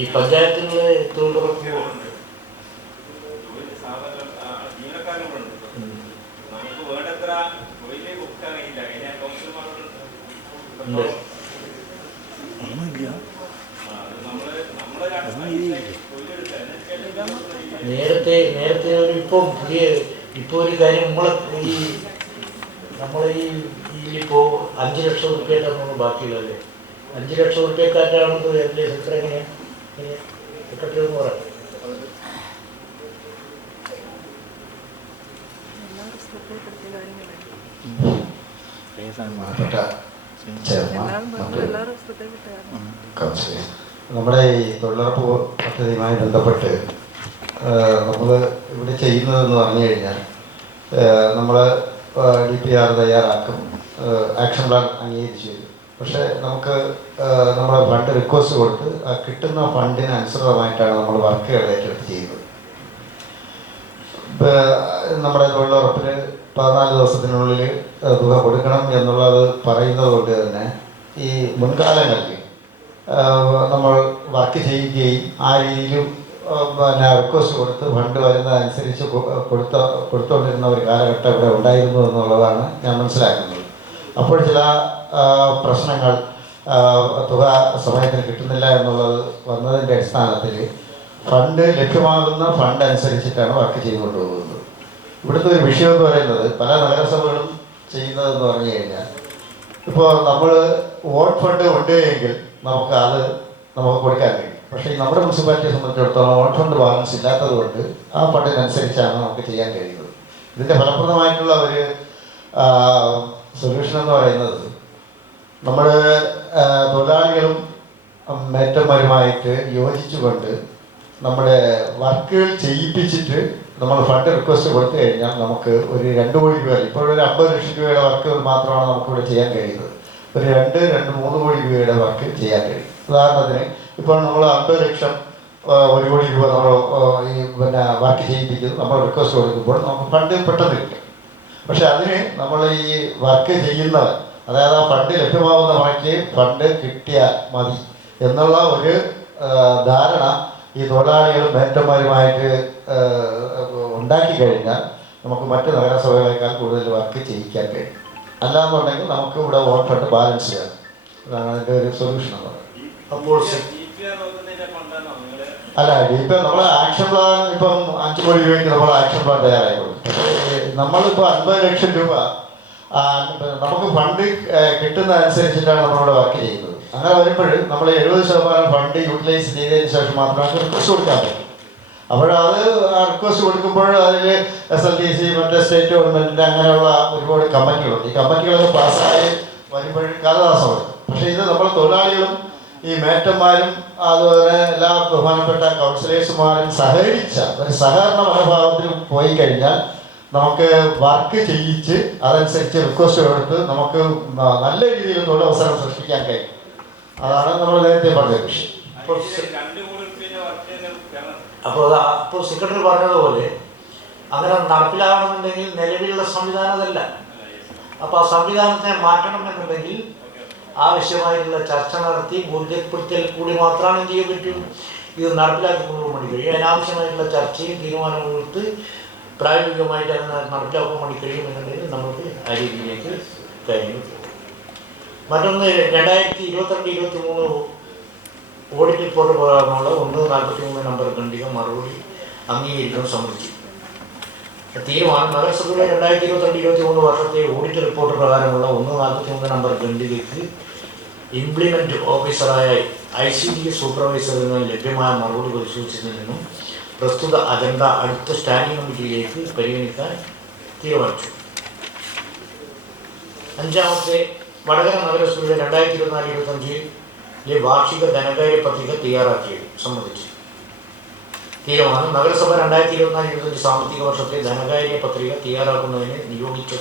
ഈ പഞ്ചായത്തിലെ തൊഴിലുറപ്പ് നേരത്തെ ഇപ്പോൾ ഒരു കാര്യം നമ്മളെ ഇതിലിപ്പോൾ 5 ലക്ഷം റുപ്യക്കാണ് ബാക്കിയുള്ളത്. 5 ലക്ഷം റുപ്യക്കാറ്റാണെന്ന് എൻ്റെ സെക്രട്ടറി എങ്ങനെയാണ് സെക്രട്ടറി എന്ന് പറയാം. നമ്മുടെ ഈ തൊഴിലുറപ്പ് പദ്ധതിയുമായി ബന്ധപ്പെട്ട് നമ്മൾ ഇവിടെ ചെയ്യുന്നതെന്ന് പറഞ്ഞു കഴിഞ്ഞാൽ നമ്മൾ DPR തയ്യാറാക്കും, ആക്ഷൻ പ്ലാൻ അംഗീകരിച്ചു. പക്ഷേ നമുക്ക് നമ്മുടെ ഫണ്ട് റിക്വസ്റ്റ് കൊടുത്ത് കിട്ടുന്ന ഫണ്ടിന് അനുസൃതമായിട്ടാണ് നമ്മൾ വർക്കുകൾ ഏറ്റെടുത്ത് ചെയ്യുന്നത്. നമ്മുടെ തൊഴിലുറപ്പിൽ 14 ദിവസത്തിനുള്ളിൽ തുക കൊടുക്കണം എന്നുള്ളത് പറയുന്നത് കൊണ്ട് തന്നെ ഈ മുൻകാലങ്ങളിൽ നമ്മൾ വർക്ക് ചെയ്യുകയും ആ രീതിയിൽ റിക്വസ്റ്റ് കൊടുത്ത് ഫണ്ട് വരുന്നതനുസരിച്ച് കൊടുത്തുകൊണ്ടിരുന്ന ഒരു കാലഘട്ടം ഇവിടെ ഉണ്ടായിരുന്നു എന്നുള്ളതാണ് ഞാൻ മനസ്സിലാക്കുന്നത്. അപ്പോൾ ചില പ്രശ്നങ്ങൾ, തുക സമയത്തിന് കിട്ടുന്നില്ല എന്നുള്ളത് വന്നതിൻ്റെ അടിസ്ഥാനത്തിൽ ഫണ്ട് ലഭ്യമാകുന്ന ഫണ്ട് അനുസരിച്ചിട്ടാണ് വർക്ക് ചെയ്തുകൊണ്ട് പോകുന്നത്. ഇവിടുത്തെ ഒരു വിഷയം എന്ന് പറയുന്നത് പല നഗരസഭകളും ചെയ്യുന്നതെന്ന് പറഞ്ഞു കഴിഞ്ഞാൽ, ഇപ്പോൾ നമ്മൾ വോട്ട് ഫണ്ട് ഉണ്ട് എങ്കിൽ നമുക്ക് കൊടുക്കാൻ കഴിയും. പക്ഷേ നമ്മുടെ മുനിസിപ്പാലിറ്റിയെ സംബന്ധിച്ചിടത്തോളം വോട്ട് ഫണ്ട് ബാലൻസ് ഇല്ലാത്തത് കൊണ്ട് ആ ഫണ്ടിനനുസരിച്ചാണ് നമുക്ക് ചെയ്യാൻ കഴിയുന്നത്. ഇതിൻ്റെ ഫലപ്രദമായിട്ടുള്ള ഒരു സൊല്യൂഷൻ എന്ന് പറയുന്നത് നമ്മൾ തൊഴിലാളികളും മേറ്റന്മാരുമായിട്ട് യോജിച്ചുകൊണ്ട് നമ്മുടെ വർക്കുകൾ ചെയ്യിപ്പിച്ചിട്ട് നമ്മൾ ഫണ്ട് റിക്വസ്റ്റ് കൊടുത്തു കഴിഞ്ഞാൽ നമുക്ക് ഒരു 2 കോടി രൂപ, ഇപ്പോഴൊരു 50 ലക്ഷം രൂപയുടെ വർക്കുകൾ മാത്രമാണ് നമുക്കിവിടെ ചെയ്യാൻ കഴിയുന്നത്. ഒരു 2-3 കോടി രൂപയുടെ വർക്ക് ചെയ്യാൻ കഴിയും. ഉദാഹരണത്തിന് ഇപ്പോൾ നമ്മൾ 50 ലക്ഷം 1 കോടി രൂപ നമ്മൾ വർക്ക് ചെയ്യിപ്പിക്കുന്നു, നമ്മൾ റിക്വസ്റ്റ് കൊടുക്കുമ്പോൾ നമുക്ക് ഫണ്ട് പെട്ടെന്ന് കിട്ടും. പക്ഷെ അതിന് നമ്മൾ ഈ വർക്ക് ചെയ്യുന്നവർ, അതായത് ആ ഫണ്ട് ലഭ്യമാകുന്ന വഴിക്ക് ഫണ്ട് കിട്ടിയാൽ മതി എന്നുള്ള ഒരു ധാരണ ഈ തൊഴിലാളികളും മേറ്റന്മാരുമായിട്ട് ഉണ്ടാക്കി കഴിഞ്ഞാൽ നമുക്ക് മറ്റ് നഗരസഭകളേക്കാൾ കൂടുതൽ വർക്ക് ചെയ്യിക്കാൻ കഴിയും. അല്ലാന്നുണ്ടെങ്കിൽ നമുക്ക് ഇവിടെ വോട്ട് ഫണ്ട് ബാലൻസ് ചെയ്യാം. അതാണ് അതിൻ്റെ ഒരു സൊല്യൂഷൻ എന്ന് പറയുന്നത്. അപ്പോൾ അല്ല, ഇപ്പം നമ്മൾ ആക്ഷൻ പ്ലാൻ ഇപ്പം 5 കോടി രൂപയ്ക്ക് നമ്മൾ ആക്ഷൻ പ്ലാൻ തയ്യാറായിക്കോളും. പക്ഷേ നമ്മളിപ്പോൾ 50 ലക്ഷം രൂപ നമുക്ക് ഫണ്ട് കിട്ടുന്ന അനുസരിച്ചിട്ടാണ് നമ്മളിവിടെ വർക്ക് ചെയ്യുന്നത്. അങ്ങനെ വരുമ്പോൾ നമ്മൾ 70% ഫണ്ട് യൂട്ടിലൈസ് ചെയ്തതിന് ശേഷം മാത്രമേ റിക്വസ്റ്റ് കൊടുക്കാൻ പറ്റും. അപ്പോഴത് റിക്വസ്റ്റ് കൊടുക്കുമ്പോൾ അതിൽ SLTC, മറ്റേ സ്റ്റേറ്റ് ഗവൺമെൻറ്റിൻ്റെ അങ്ങനെയുള്ള ഒരുപാട് കമ്മിറ്റികളുണ്ട്. ഈ കമ്മിറ്റികളൊക്കെ പാസ്സായി വരുമ്പോൾ കാലതാമസമുണ്ട്. പക്ഷേ ഇത് നമ്മൾ തൊഴിലാളികളും ഈ മേറ്റന്മാരും അതുപോലെ എല്ലാ ബഹുമാനപ്പെട്ട കൗൺസിലേഴ്സുമാരും സഹകരിച്ച ഒരു സഹകരണ മനോഭാവത്തിൽ പോയി കഴിഞ്ഞാൽ നമുക്ക് വർക്ക് ചെയ്യിച്ച് അതനുസരിച്ച് റിക്വസ്റ്റ് കൊടുത്ത് നമുക്ക് നല്ല രീതിയിൽ തൊഴിലവസരം സൃഷ്ടിക്കാൻ കഴിയും. അതാണ് നമ്മൾ നേരത്തെ പറഞ്ഞ വിഷയം. അപ്പോൾ സെക്രട്ടറി പറഞ്ഞതുപോലെ അങ്ങനെ നടപ്പിലാകണമെന്നുണ്ടെങ്കിൽ നിലവിലുള്ള സംവിധാനം അതല്ല. അപ്പോൾ ആ സംവിധാനത്തെ മാറ്റണമെന്നുണ്ടെങ്കിൽ ആവശ്യമായിട്ടുള്ള ചർച്ച നടത്തി ബോധ്യപ്പെടുത്തൽ കൂടി മാത്രമാണ് എന്ത് ചെയ്യാൻ പറ്റും, ഇത് നടപ്പിലാക്കി കൊണ്ടുപോകാൻ വേണ്ടി കഴിയും. അതിനാവശ്യമായിട്ടുള്ള ചർച്ചയും തീരുമാനവും എടുത്ത് പ്രായോഗികമായിട്ട് അങ്ങനെ നടപ്പിലാക്കാൻ വേണ്ടി കഴിയുമെന്നുണ്ടെങ്കിൽ നമുക്ക് ആ രീതിയിലേക്ക് കഴിഞ്ഞു. മറ്റൊന്ന് 2022-23 ഓഡിറ്റ് റിപ്പോർട്ട് പ്രകാരമുള്ള 143 നമ്പർ ഖണ്ഡിക മറുപടി അംഗീകരിക്കാൻ സമ്മതിച്ചു. തീരുമാനം നഗരസഭയുടെ 2022-23 വർഷത്തെ ഓഡിറ്റ് റിപ്പോർട്ട് പ്രകാരമുള്ള 143 നമ്പർ ഖണ്ഡികയ്ക്ക് ഇംപ്ലിമെന്റ് ഓഫീസറായ ICDS സൂപ്പർവൈസറിൽ നിന്ന് ലഭ്യമായ മറുപടി പരിശോധിച്ചതിൽ നിന്നും പ്രസ്തുത അജണ്ട അടുത്ത സ്റ്റാൻഡിംഗ് കമ്മിറ്റിയിലേക്ക് പരിഗണിക്കാൻ തീരുമാനിച്ചു. അഞ്ചാമത്തെ വടകര നഗരസഭയുടെ 2024-25 വാർഷിക ധനകാര്യ പത്രിക തയ്യാറാക്കിയത് സംബന്ധിച്ച് തീരുമാനം. നഗരസഭ 2024-25 സാമ്പത്തിക വർഷത്തെ ധനകാര്യ പത്രിക തയ്യാറാക്കുന്നതിന് നിയോഗിച്ച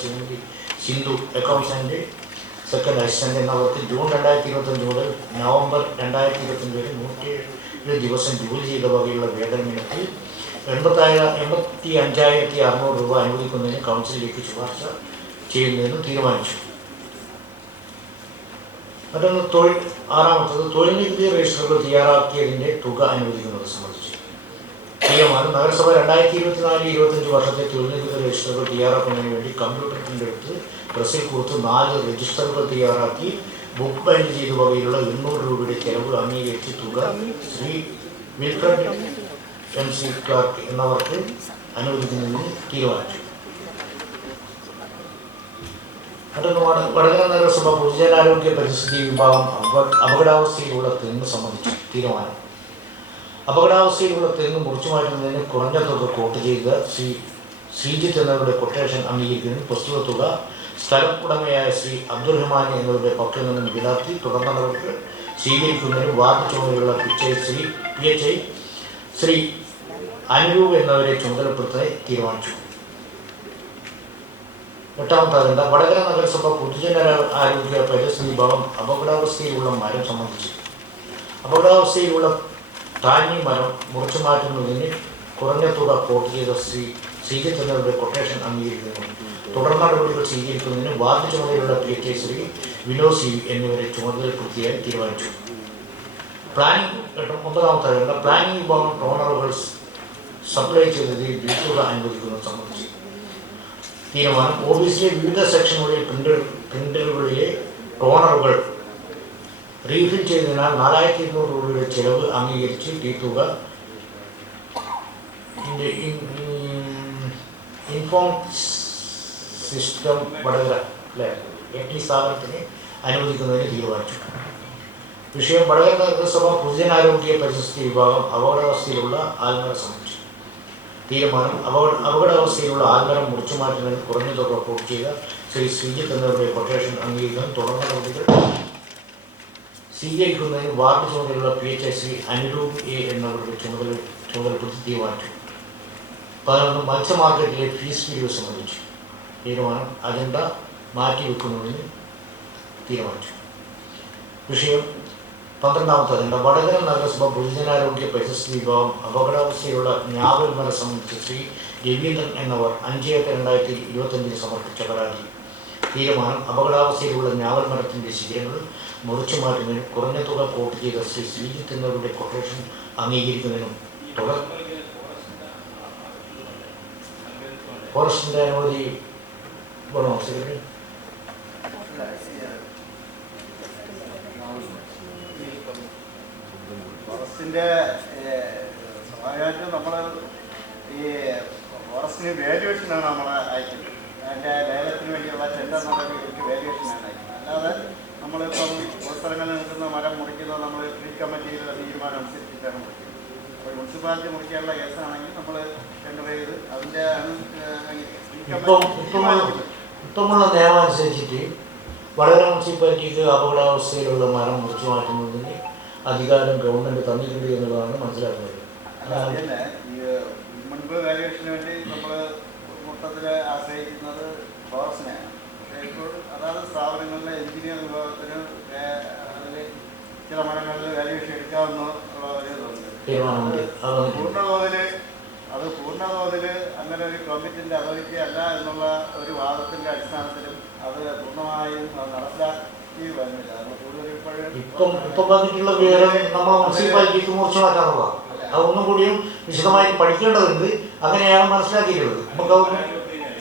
Sindhu accounts and second assistant എന്നവർക്ക് ജൂൺ 2025 മുതൽ നവംബർ 2025 വരെ 107 ദിവസം ജോലി ചെയ്ത വകയുള്ള വേതനമിനത്തിൽ 85,600 രൂപ അനുവദിക്കുന്നതിന് കൗൺസിലിലേക്ക് ശുപാർശ ചെയ്യുന്നതിന് തീരുമാനിച്ചു. മറ്റൊന്ന് ആറാമത്തത് തൊഴിൽ നികുതി രജിസ്റ്ററുകൾ തയ്യാറാക്കിയതിൻ്റെ തുക അനുവദിക്കുന്നത് സംബന്ധിച്ച് തീരുമാനം. നഗരസഭ 2024-25 വർഷത്തെ തൊഴിൽ നികുതി രജിസ്റ്ററുകൾ തയ്യാറാക്കുന്നതിന് വേണ്ടി കമ്പ്യൂട്ടർ പ്രിന്റ് എടുത്ത് പ്രസിൽ കൊടുത്ത് 4 രജിസ്റ്ററുകൾ തയ്യാറാക്കി ബുക്ക് ബൈൻഡ് ചെയ്ത വകയിലുള്ള 800 രൂപയുടെ ചെലവ് അംഗീകരിച്ച് തുക ശ്രീ വിൽഫ്രഡ് MC ക്ലാർക്ക് എന്നവർക്ക് അനുവദിക്കുന്നതിന് തീരുമാനിച്ചു. മറ്റൊന്ന് വടകര നഗരസഭ പൊതുജനാരോഗ്യ പരിസ്ഥിതി വിഭാഗം അപകടാവസ്ഥയിലുള്ള തെങ്ങ് സംബന്ധിച്ച് തീരുമാനം. അപകടാവസ്ഥയിലുള്ള തെങ്ങ് മുറിച്ചു മാറ്റുന്നതിന് കുറഞ്ഞ തുക കോട്ട് ചെയ്ത ശ്രീജിത്ത് എന്നവരുടെ കൊട്ടേഷൻ അംഗീകരിക്കുന്നതിന് പ്രസ്തുത തുക സ്ഥലം ഉടമയായ ശ്രീ അബ്ദുറഹ്മാൻ എന്നവരുടെ പക്കൽ നിന്നും ഈടാക്കി തുടർ നടപടികൾ സ്വീകരിക്കുന്നതിന് വാർഡ് ചുമതലയുള്ള PHI ശ്രീ അനുരൂപ് എന്നവരെ ചുമതലപ്പെടുത്താൻ തീരുമാനിച്ചു. എട്ടാമത്തെ അജണ്ട വടകര നഗരസഭ പൊതുജനാരോഗ്യ പരിസ്ഥിതി വിഭാഗം അപകടാവസ്ഥയിലുള്ള മരം സംബന്ധിച്ച് അപകടാവസ്ഥയിലുള്ള താങ്ങി മരം മുറിച്ചു മാറ്റുന്നതിന് കുറഞ്ഞ തുക കോട്ട് ചെയ്ത ശ്രീജിത്ത് എന്നവരുടെ കൊട്ടേഷൻ അംഗീകരിക്കുന്നതിനും തുടർ നടപടികൾ സ്വീകരിക്കുന്നതിന് വാർഡ് ചുമതലയുള്ള PHI ശ്രീ വിനോദ് സി എന്നിവരെ ചുമതലപ്പെടുത്തിയായി തീരുമാനിച്ചു. പ്ലാനിംഗ് ഒമ്പതാമത്തെ അജണ്ട പ്ലാനിംഗ് വിഭാഗം ടോണറുകൾ സപ്ലൈ ചെയ്തതിൽ തുക അനുവദിക്കുന്നത് സംബന്ധിച്ച് തീരുമാനം. ഓഫീസിലെ വിവിധ സെക്ഷനുകളിൽ പ്രിന്ററുകളിലെ ടോണറുകൾ റീഫിൽ ചെയ്തതിനാൽ 4,200 രൂപയുടെ ചെലവ് അംഗീകരിച്ച് ഈ തുക ഇൻഫോം സിസ്റ്റം വടകര സ്ഥാപനത്തിന് അനുവദിക്കുന്നതിന് തീരുമാനിച്ചു. വിഷയം വടകര നഗരസഭ പൊതുജനാരോഗ്യ പരിസ്ഥിതി വിഭാഗം അപകടാവസ്ഥയിലുള്ള ആൽമരം സംബന്ധിച്ചു തീരുമാനം. അപകടാവസ്ഥയിലുള്ള ആൽമരം മുറിച്ചു മാറ്റുന്നതിന് കുറഞ്ഞ തുക കോട്ട് ചെയ്ത ശ്രീ ശ്രീജിത്ത് എന്നവരുടെ കൊട്ടേഷൻ അംഗീകരിക്കാൻ തുടർ നടപടികൾ സ്വീകരിക്കുന്നതിന് വാർഡ് ചുമതലയുള്ള PHI ശ്രീ അനുരൂപ് A എന്നവരുടെ ചുമതലപ്പെടുത്തി തീരുമാനിച്ചു. 11 മത്സ്യ മാർക്കറ്റിലെ ഫീസ് പിരിവ് സംബന്ധിച്ചു തീരുമാനം. അജണ്ട മാറ്റിവെക്കുന്നതിന് തീരുമാനിച്ചു. വിഷയം 12ാമത്തെ അജണ്ട വടകര നഗരസഭ പൊതുജനാരോഗ്യ പരിസ്ഥിതി വിഭാഗം അപകടാവസ്ഥയിലുള്ള ഞാവൽ മരം സംബന്ധിച്ച് ശ്രീ രവീന്ദ്രൻ എന്നവർ 5/2025 സമർപ്പിച്ച പരാതി തീരുമാനം. അപകടാവസ്ഥയിലുള്ള ഞാവൽ മരത്തിൻ്റെ ശിഖരങ്ങൾ മുറിച്ചു മാറ്റുന്നതിനും കുറഞ്ഞ തുക കോട്ട് ചെയ്ത ശ്രീ ശ്രീജിത്ത് എന്നവരുടെ കൊട്ടേഷൻ അംഗീകരിക്കുന്നതിനും തുടർ ഫോറസ്റ്റിൻ്റെ അനുമതി വേണോ സെക്രട്ടറി? ഫോറസ്റ്റിൻ്റെ സ്വാഭാവികമായിട്ടും നമ്മൾ ഈ ഫോറസ്റ്റിന് വാല്യുവേഷനാണ് നമ്മൾ അയക്കുന്നത്. അതിൻ്റെ ലേലത്തിന് വേണ്ടിയുള്ള ടെൻഡർ നടപടികൾക്ക് വാല്യുവേഷനാണ് അയക്കുന്നത്. അല്ലാതെ നമ്മളിപ്പം സ്ഥലങ്ങളിൽ നിൽക്കുന്ന മരം മുറിക്കുന്നത് നമ്മൾ ട്രീ കമ്മിറ്റിയിലുള്ള തീരുമാനം അനുസരിച്ചിട്ടാണ് മുറിക്കുന്നത്. അപ്പോൾ മുനിസിപ്പാലിറ്റി മുറിക്കാനുള്ള കേസാണെങ്കിൽ നമ്മൾ ടെൻഡർ ചെയ്ത് അതിൻ്റെ ഇപ്പമുള്ള നിയമം അനുസരിച്ചിട്ട് വടകര മുനിസിപ്പാലിറ്റിക്ക് അപകടാവസ്ഥയിലുള്ള മരം മുറിച്ചു മാറ്റുന്നതിന് അധികാരം ഗവൺമെൻറ് തന്നിട്ടുണ്ട് എന്നുള്ളതാണ് മനസ്സിലാക്കുന്നത്. അതന്നെ ഈ മുൻപ് വാല്യുവേഷന് വേണ്ടി നമ്മൾ മൊത്തത്തിൽ ആശ്രയിക്കുന്നത് ഫോറസ്റ്റിനെയാണ്. പക്ഷേ ഇപ്പോൾ അതാത് സ്ഥാപനങ്ങളിലെ എഞ്ചിനീയർ വിഭാഗത്തിന് അതിൽ ചില മരങ്ങളിൽ വാല്യുവേഷൻ എടുക്കാമെന്നുള്ള തീരുമാനമുണ്ട്. അത് പൂർണ്ണതോതിൽ അങ്ങനെ ഒരു കമ്മിറ്റിൻ്റെ അതോറിറ്റി അല്ല എന്നുള്ള ഒരു വാദത്തിൻ്റെ അടിസ്ഥാനത്തിലും അത് പൂർണ്ണമായും നടപ്പിലാക്കി വരുന്നില്ല. ഇപ്പം വന്നിട്ടുള്ള വിവരം നമ്മൾ മുനിസിപ്പാലിറ്റിക്ക് മുറിച്ചു മാറ്റാനുള്ളതാണ്. അതൊന്നും കൂടിയും വിശദമായി പഠിക്കേണ്ടതുണ്ട്. അങ്ങനെയാണ് മനസ്സിലാക്കിയിട്ടുള്ളത്. നമുക്കതൊന്നും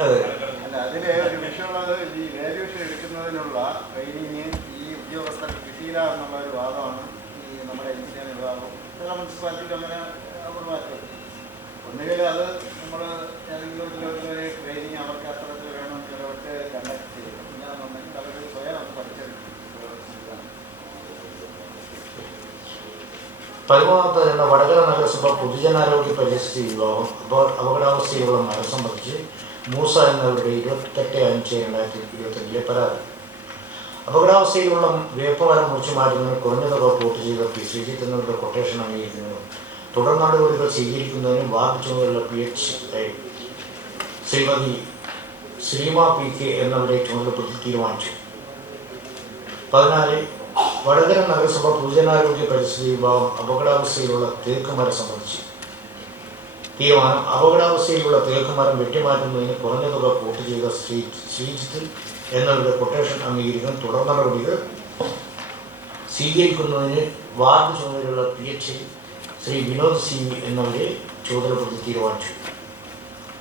അതെ അല്ല, അതിലെ ഒരു വിഷയമുള്ളത് ഈ വാല്യൂഷൻ എടുക്കുന്നതിനുള്ള ട്രെയിനിങ് ഈ ഉദ്യോഗസ്ഥർക്ക് കിട്ടിയില്ല എന്നുള്ള ഒരു വാദമാണ് ഈ നമ്മുടെ എഞ്ചിനീയറിംഗ് വിഭാഗം എല്ലാ മുനിസിപ്പാലിറ്റിക്കും അങ്ങനെ നമ്മൾ മാറ്റുന്നത്. ഒന്നുകിൽ അത് നമ്മൾ ഏതെങ്കിലും ഒരു ട്രെയിനിങ് അവർക്ക് അത്തരത്തിൽ വേണം ചിലവർക്ക് കണ്ടക്ട് ചെയ്യും. ഇല്ലാന്നുണ്ടെങ്കിൽ അവർ സ്വയം അത് പഠിച്ചെടുക്കും. 13ാമത്തെ വടകര നഗരസഭ പൊതുജനാരോഗ്യ പരിസ്ഥിതി വിഭാഗം അപകടാവസ്ഥയിലുള്ള മരം സംബന്ധിച്ച് മൂസ എന്നവരുടെ 28/5/2025 പരാതി. അപകടാവസ്ഥയിലുള്ള വേപ്പമരം മുറിച്ചു മാറ്റുന്നതിന് കുറഞ്ഞ തുക റിപ്പോർട്ട് ചെയ്ത പി ശ്രീജിത്ത് എന്നവരുടെ കൊട്ടേഷൻ അംഗീകരിക്കുന്നതിനും തുടർ നടപടികൾ സ്വീകരിക്കുന്നതിനും വാർഡ് ചുമതലയുള്ള PHI ശ്രീമതി ശ്രീമ PK എന്നവരെ ചുമതലപ്പെടുത്തി തീരുമാനിച്ചു. 14 വടകര നഗരസഭ പൊതുജനാരോഗ്യ പരിസ്ഥിതി വിഭാഗം അപകടാവസ്ഥയിലുള്ള തേക്ക് മരം സംബന്ധിച്ച് തീരുമാനം. അപകടാവസ്ഥയിലുള്ള തേക്ക് മരം വെട്ടിമാറ്റുന്നതിന് കുറഞ്ഞ തുക റിപ്പോർട്ട് ചെയ്ത ശ്രീജിത്ത് എന്നവരുടെ കൊട്ടേഷൻ അംഗീകരിക്കാൻ തുടർ നടപടികൾ സ്വീകരിക്കുന്നതിന് വാർഡ് ചുമതലയുള്ള PHI ശ്രീ വിനോദ് CV എന്നവരെ ചുമതലപ്പെടുത്തി തീരുമാനിച്ചു.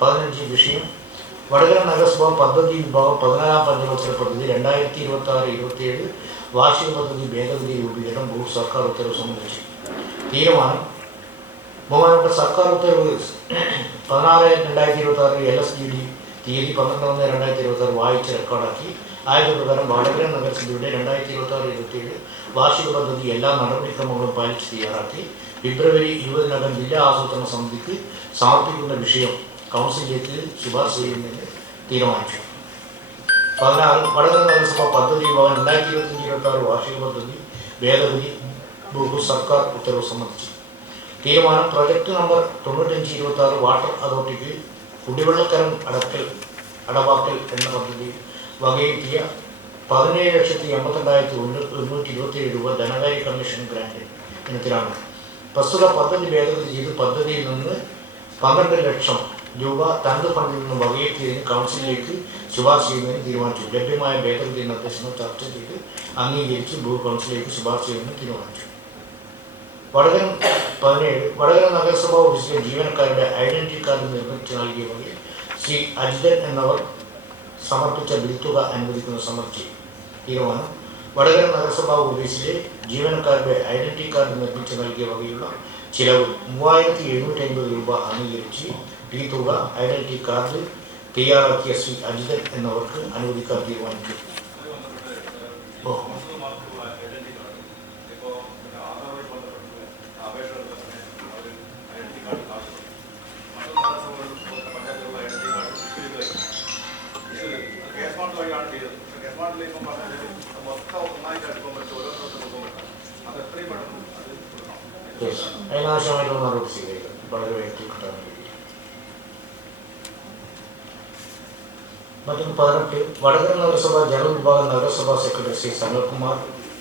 15 വിഷയം വടകര നഗരസഭ പദ്ധതി വിഭാഗം 14ാം പഞ്ചവത്സര പദ്ധതി 2026-27 വാർഷിക പദ്ധതി ഭേദഗതി രൂപീകരണം ബോർഡ് സർക്കാർ ഉത്തരവ് സംബന്ധിച്ചു തീരുമാനം. ബഹുമാനപ്പെട്ട സർക്കാർ ഉത്തരവ് 16/2026 LSGD തീയതി 12/1/2026 വായിച്ച് റെക്കോർഡാക്കി. ആയതുപ്രകാരം വടകര നഗരസഭയുടെ 2026-27 വാർഷിക പദ്ധതി എല്ലാ നടപടിക്രമങ്ങളും പാലിച്ച് തയ്യാറാക്കി ഫെബ്രുവരി 20 ജില്ലാ ആസൂത്രണ സമിതിക്ക് സമർപ്പിക്കുന്ന വിഷയം കൗൺസിലിലേക്ക് ശുപാർശ ചെയ്യുന്നതിന് തീരുമാനിച്ചു. 16 വടകര നഗരസഭ പദ്ധതി വിഭാഗം 2025-26 വാർഷിക പദ്ധതി ഭേദഗതി ബഹു സർക്കാർ ഉത്തരവ് സംബന്ധിച്ചു തീരുമാനം. പ്രൊജക്ട് നമ്പർ 95/26 വാട്ടർ അതോറിറ്റിക്ക് കുടിവെള്ളക്കരം അടവാക്കൽ എന്ന പദ്ധതി വകയിരുത്തിയ 17,82,127 രൂപ ധനകാര്യ കമ്മീഷൻ ഗ്രാന്റ് ഇനത്തിലാണ്. പ്രസ്തുത പദ്ധതി ഭേദഗതി ചെയ്ത് പദ്ധതിയിൽ നിന്ന് 12 ലക്ഷം രൂപ തനത് ഫണ്ടിൽ നിന്ന് വകയിരുത്തിയതിന് കൗൺസിലിലേക്ക് ശുപാർശ ചെയ്യുന്നതിന് തീരുമാനിച്ചു. ലഭ്യമായ ഭേദഗതി നിർദ്ദേശങ്ങൾ ചർച്ച ചെയ്ത് അംഗീകരിച്ച് ഭൂ കൗൺസിലിലേക്ക് ശുപാർശ ചെയ്യുന്നതിന് തീരുമാനിച്ചു. 17 വടകര നഗരസഭാ ഓഫീസിലെ ജീവനക്കാരുടെ ഐഡന്റിറ്റി കാർഡ് നിർമ്മിച്ച് നൽകിയ വകയിൽ ശ്രീ അജിതൻ എന്നവർ സമർപ്പിച്ച ബിൽ തുക അനുവദിക്കുന്ന സംബന്ധിച്ച് തീരുമാനം. വടകര നഗരസഭാ ഓഫീസിലെ ജീവനക്കാരുടെ ഐഡന്റിറ്റി കാർഡ് നിർമ്മിച്ച് നൽകിയ വകയുള്ള ചിലവ് 3750 രൂപ അംഗീകരിച്ച് ഈ തുക ഐഡന്റിറ്റി കാർഡ് തയ്യാറാക്കിയ ശ്രീ അജിതൻ എന്നവർക്ക് അനുവദിക്കാൻ തീരുമാനിച്ചു. അതിനാവശ്യമായിട്ടുള്ള നടപടി സ്വീകരിക്കും. വളരെ വേഗത്തിൽ കിട്ടാൻ വേണ്ടി. മറ്റൊന്ന് 18 വടകര നഗരസഭ ജനറൽ വിഭാഗം നഗരസഭാ സെക്രട്ടറി ശ്രീ സനൽകുമാർ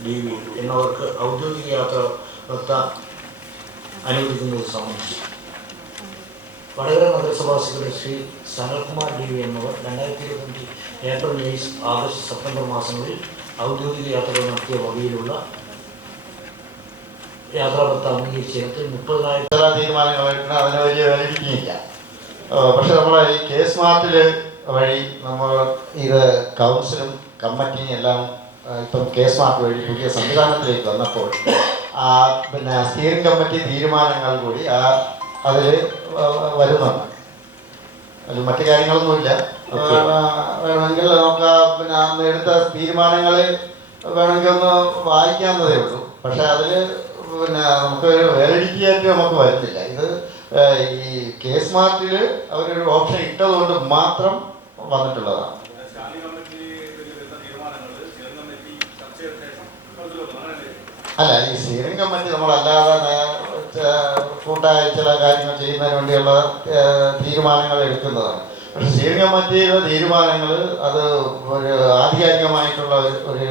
DV എന്നവർക്ക് ഔദ്യോഗിക യാത്ര അനുവദിക്കുന്നത് സംബന്ധിച്ചു വടകര നഗരസഭാ സെക്രട്ടറി ശ്രീ സനൽകുമാർ DV എന്നിവർ 2025 ഏപ്രിൽ, മെയ്, ആഗസ്റ്റ്, സെപ്റ്റംബർ മാസങ്ങളിൽ ഔദ്യോഗിക യാത്രകൾ നടത്തിയ വകയിലുള്ള യാത്രാപത്ര അംഗീകരിച്ചിടത്ത് 30,000 തീരുമാനങ്ങളായിട്ടുണ്ട്. അതിന് വലിയ വാലിഡിറ്റി ഇല്ല. പക്ഷെ നമ്മളെ ഈ K-സ്മാർട്ടിൽ വഴി നമ്മൾ ഇത് കൗൺസിലും കമ്മിറ്റിയും എല്ലാം ഇപ്പം K-സ്മാർട്ട് വഴി പുതിയ സംവിധാനത്തിലേക്ക് വന്നപ്പോൾ പിന്നെ സ്റ്റിയറിംഗ് കമ്മിറ്റി തീരുമാനങ്ങൾ കൂടി അതിൽ വരുന്നുണ്ട്. അതിൽ മറ്റു കാര്യങ്ങളൊന്നുമില്ല. വേണമെങ്കിൽ നമുക്ക് പിന്നെ അന്ന് എടുത്ത തീരുമാനങ്ങൾ വേണമെങ്കിൽ ഒന്ന് വായിക്കാവുന്നതേ ഉള്ളൂ. പക്ഷെ അതിൽ പിന്നെ നമുക്കൊരു വാലിഡിറ്റി ആയിട്ട് നമുക്ക് വരുന്നില്ല. ഇത് ഈ K-സ്മാർട്ടിൽ അവരൊരു ഓപ്ഷൻ ഇട്ടതുകൊണ്ട് മാത്രം വന്നിട്ടുള്ളതാണ്. അല്ല, ഈ സ്റ്റിയറിംഗ് കമ്മിറ്റി നമ്മളല്ലാതെ കൂട്ടായ ചില കാര്യങ്ങൾ ചെയ്യുന്നതിന് വേണ്ടിയുള്ള തീരുമാനങ്ങൾ എടുക്കുന്നതാണ്. പക്ഷെ സ്റ്റിയറിംഗ് കമ്മിറ്റിയുടെ തീരുമാനങ്ങൾ അത് ഒരു ആധികാരികമായിട്ടുള്ള ഒരു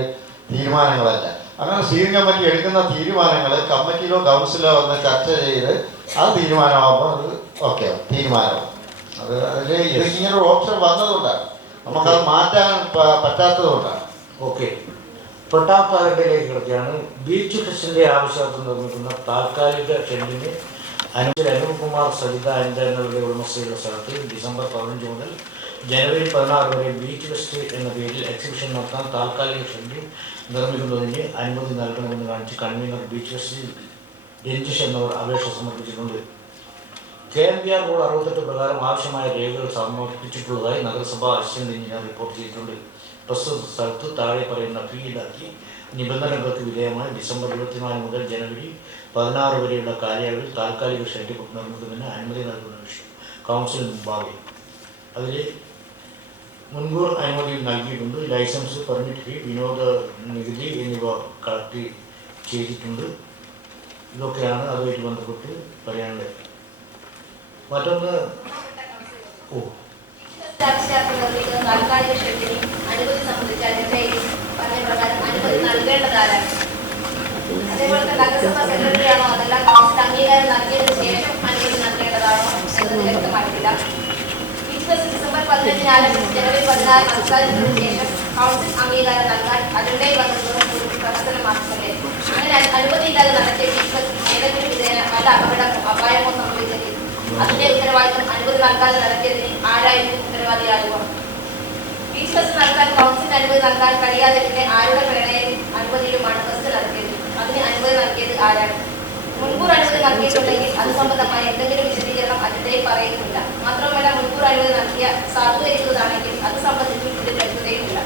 തീരുമാനങ്ങളല്ല. അങ്ങനെ സ്റ്റിയറിംഗ് കമ്മിറ്റി എടുക്കുന്ന തീരുമാനങ്ങൾ കമ്മിറ്റിയിലോ കൗൺസിലോ വന്ന് ചർച്ച ചെയ്ത് അത് തീരുമാനമാകുമ്പോൾ അത് ഓക്കെ തീരുമാനമാകും. അതിൽ ഇങ്ങനെ ഒരു ഓപ്ഷൻ വന്നതുകൊണ്ടാണ്, നമുക്കത് മാറ്റാൻ പറ്റാത്തതുകൊണ്ടാണ്. ഓക്കെ, തൊട്ടാത്ത അജണ്ടയിലേക്ക് കിടക്കുകയാണ്. ബീച്ച് ഫെസ്റ്റിൻ്റെ ആവശ്യത്തിൽ നിർമ്മിക്കുന്ന താൽക്കാലിക ഷെഡിന് അനൂപ്കുമാർ സരിത എന്നിവരുടെ ഉടമസ്ഥയുള്ള സ്ഥലത്ത് ഡിസംബർ 15 മുതൽ ജനുവരി 16 വരെ ബീച്ച് ഫെസ്റ്റ് എന്ന പേരിൽ എക്സിബിഷൻ നടത്താൻ താൽക്കാലിക ഷെഡ് നിർമ്മിക്കുന്നതിന് അനുമതി നൽകണമെന്ന് കാണിച്ച് കൺവീനർ ബീച്ച് ഫെസ്റ്റ് രഞ്ജിഷ് എന്നിവർ അപേക്ഷ സമർപ്പിച്ചിട്ടുണ്ട്. KNPR റൂൾ 68 പ്രകാരം ആവശ്യമായ രേഖകൾ സമർപ്പിച്ചിട്ടുള്ളതായി നഗരസഭാ അസിസ്റ്റന്റ് എഞ്ചിനീയർ റിപ്പോർട്ട് ചെയ്തിട്ടുണ്ട്. പ്രസ്തുത സ്ഥലത്ത് താഴെ പറയുന്ന ഫീ ഈടാക്കി നിബന്ധനകൾക്ക് വിധേയമായി ഡിസംബർ 24 മുതൽ ജനുവരി 16 വരെയുള്ള കാലയളവിൽ താൽക്കാലിക ഷെഡ് നിർമ്മിക്കുന്നതിന് അനുമതി നൽകുന്ന വിഷയം കൗൺസിൽ മുമ്പാകെ അതിൽ മുൻകൂർ അനുമതി നൽകിയിട്ടുണ്ട്. ലൈസൻസ്, പെർമിറ്റ് ഫീ, വിനോദ നികുതി എന്നിവ കളക്ട് ചെയ്തിട്ടുണ്ട്. ഇതൊക്കെയാണ് അതുമായിട്ട് ബന്ധപ്പെട്ട് പറയാനുള്ളത്. മറ്റൊന്ന് താൽക്കാലിക ഷെഡിന് അനുമതി സംബന്ധിച്ച പറഞ്ഞ പ്രകാരം അനുമതി നൽകേണ്ടതാരാണ്? അതേപോലെ തന്നെ നഗരസഭ സെക്രട്ടറിയാണോ അതെല്ലാം കൗൺസിൽ അംഗീകാരം നൽകിയതിനു ശേഷം അനുമതി നൽകേണ്ടതാണോ എന്നത് വ്യക്തമായിട്ടില്ല. ഡിസംബർ 15 ആരംഭിച്ച് ജനുവരി 16 സംസാരിച്ചതിനു ശേഷം കൗൺസിൽ അംഗീകാരം നൽകാൻ അതിൻ്റെ വന്നതോടും കൂടി പ്രവർത്തനമാക്കുമല്ലേ? അങ്ങനെ അനുമതിയില്ലാതെ നടത്തിയ ഏതെങ്കിലും വിധേന വല്ല അപകടമോ അപായമോ സംഭവിച്ചെങ്കിൽ അതിന്റെ ഉത്തരവാദിത്വം അനുമതി നൽകാതെ നടത്തിയതിന് ആരായിരിക്കും ഉത്തരവാദിയാകുക? ബീച്ച് ഫെസ്റ്റ് നടത്താൻ കൗൺസിലിന് അനുമതി നൽകാൻ കഴിയാതെ പിന്നെ ആരുടെ പ്രേരണയിലും അനുമതിയിലുമാണ് ഫെസ്റ്റ് നടത്തിയത്? അതിന് അനുമതി നൽകിയത് ആരാണ്? മുൻകൂർ അനുമതി നൽകിയിട്ടുണ്ടെങ്കിൽ അത് സംബന്ധമായ എന്തെങ്കിലും വിശദീകരണം അതിൻ്റെ പറയുന്നില്ല. മാത്രമല്ല മുൻകൂർ അനുമതി നൽകിയ സാധൂകരിച്ചതാണെങ്കിൽ അത് സംബന്ധിച്ചും ഇതിൽ വ്യക്തതയുമില്ല.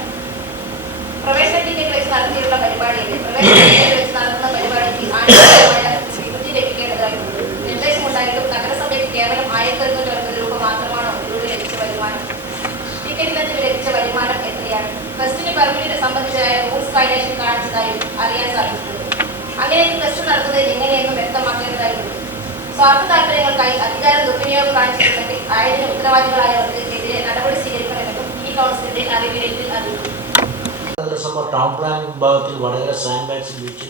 പ്രവേശന ടിക്കറ്റ് വെച്ച് നടത്തിയുള്ള പരിപാടിയിൽ പ്രവേശന ടിക്കറ്റ് വെച്ച് നടത്തുന്ന പരിപാടിക്ക് ആനുകൂല്യമായ വിഭജി ലഭിക്കേണ്ടതായിട്ടുണ്ട്. നിർദ്ദേശമുണ്ടായിട്ടും നഗരസഭയ്ക്ക് കേവലം 1150 രൂപ മാത്രമാണ് ഇതിലൂടെ ലഭിച്ച വരുമാനം. ടിക്കറ്റിനത്തിൽ ലഭിച്ച വരുമാനം എത്രയാണ്? ഫെസ്റ്റിന് പെർമിറ്റിനെ സംബന്ധിച്ചായ റൂൾസ് വയലേഷൻ കാണിച്ചതായും അറിയാൻ സാധിച്ചിട്ടുണ്ട്. അങ്ങനെ ഫെസ്റ്റ് നടത്തുന്നത് എങ്ങനെയെന്നും വ്യക്തമാക്കേണ്ടതായിട്ടുണ്ട്. സ്വാർത്ഥ താല്പര്യങ്ങൾക്കായി അധികാരം ദുർവിനിയോഗം കാണിച്ചിട്ടുണ്ടെങ്കിൽ ആയതിന് ഉത്തരവാദികളായവർക്ക് എതിരെ നടപടി സ്വീകരിക്കണമെന്നും ഈ കൗൺസിലിന്റെ അറിവിലേക്ക് അറിയിച്ചു. നഗരസഭ ടൗൺ പ്ലാനിംഗ് വിഭാഗത്തിൽ Vadakara sand bags beach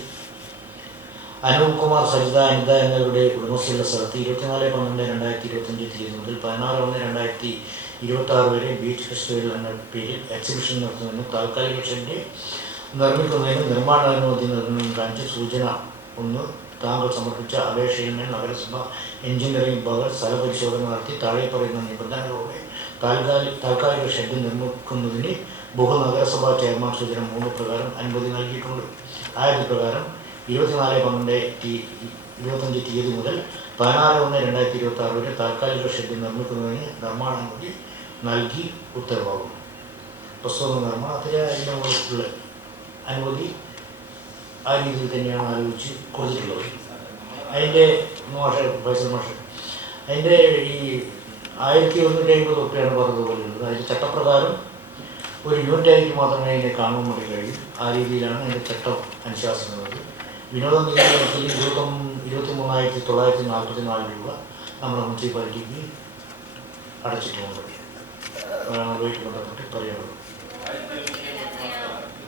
Anoopkumar Saritha എന്നിവരുടെ ഉടമസ്ഥയുള്ള സ്ഥലത്ത് 24/12/2025 തീയതി മുതൽ 16/1/2026 വരെ ബീച്ച് ഫെസ്റ്റിവൽ എന്ന പേരിൽ എക്സിബിഷൻ നടത്തുന്നതിന് താൽക്കാലിക ഷെഡ് നിർമ്മിക്കുന്നതിന് നിർമ്മാണാനുമതി നൽകണമെന്ന് കാണിച്ച് സൂചന 1 താങ്കൾ സമർപ്പിച്ച അപേക്ഷയിന്മേൽ നഗരസഭ എഞ്ചിനീയറിംഗ് വിഭാഗം സ്ഥലപരിശോധന നടത്തി താഴെ പറയുന്ന നിബന്ധനകളോടെ താൽക്കാലിക ഷെഡ് നിർമ്മിക്കുന്നതിന് നഗരസഭാ ചെയർമാൻ സൂചന 3 പ്രകാരം അനുമതി നൽകിയിട്ടുണ്ട്. ആയത് പ്രകാരം 24/12/2025 തീയതി മുതൽ 16/1/2026 വരെ താൽക്കാലിക ഷെഡ് നിർമ്മിക്കുന്നതിന് നിർമ്മാണാനുമതി നൽകി ഉത്തരവാകും. പ്രസ്തുത നിർമ്മാണത്തിന് അതിനുള്ള അനുമതി ആ രീതിയിൽ തന്നെയാണ് ആലോചിച്ച് കൊടുത്തിട്ടുള്ളത്. അതിൻ്റെ ഫൈസൽ മാഷ് അതിൻ്റെ ഈ 1150 റുപ്യാണ് പറഞ്ഞതുപോലെയുള്ളത്. അതിൻ്റെ ചട്ടപ്രകാരം ഒരു യൂണിറ്റായിട്ട് മാത്രമേ അതിനെ കാണാൻ വേണ്ടി കഴിയും. ആ രീതിയിലാണ് അതിൻ്റെ ചട്ടം അനുശാസിക്കുന്നത്. വിനോദ നികുതി 23,944 രൂപ നമ്മുടെ മുനിസിപ്പാലിറ്റിക്ക് അടച്ചിട്ടുമുണ്ട്. അതുമായിട്ട് ബന്ധപ്പെട്ട് പറയുന്നത്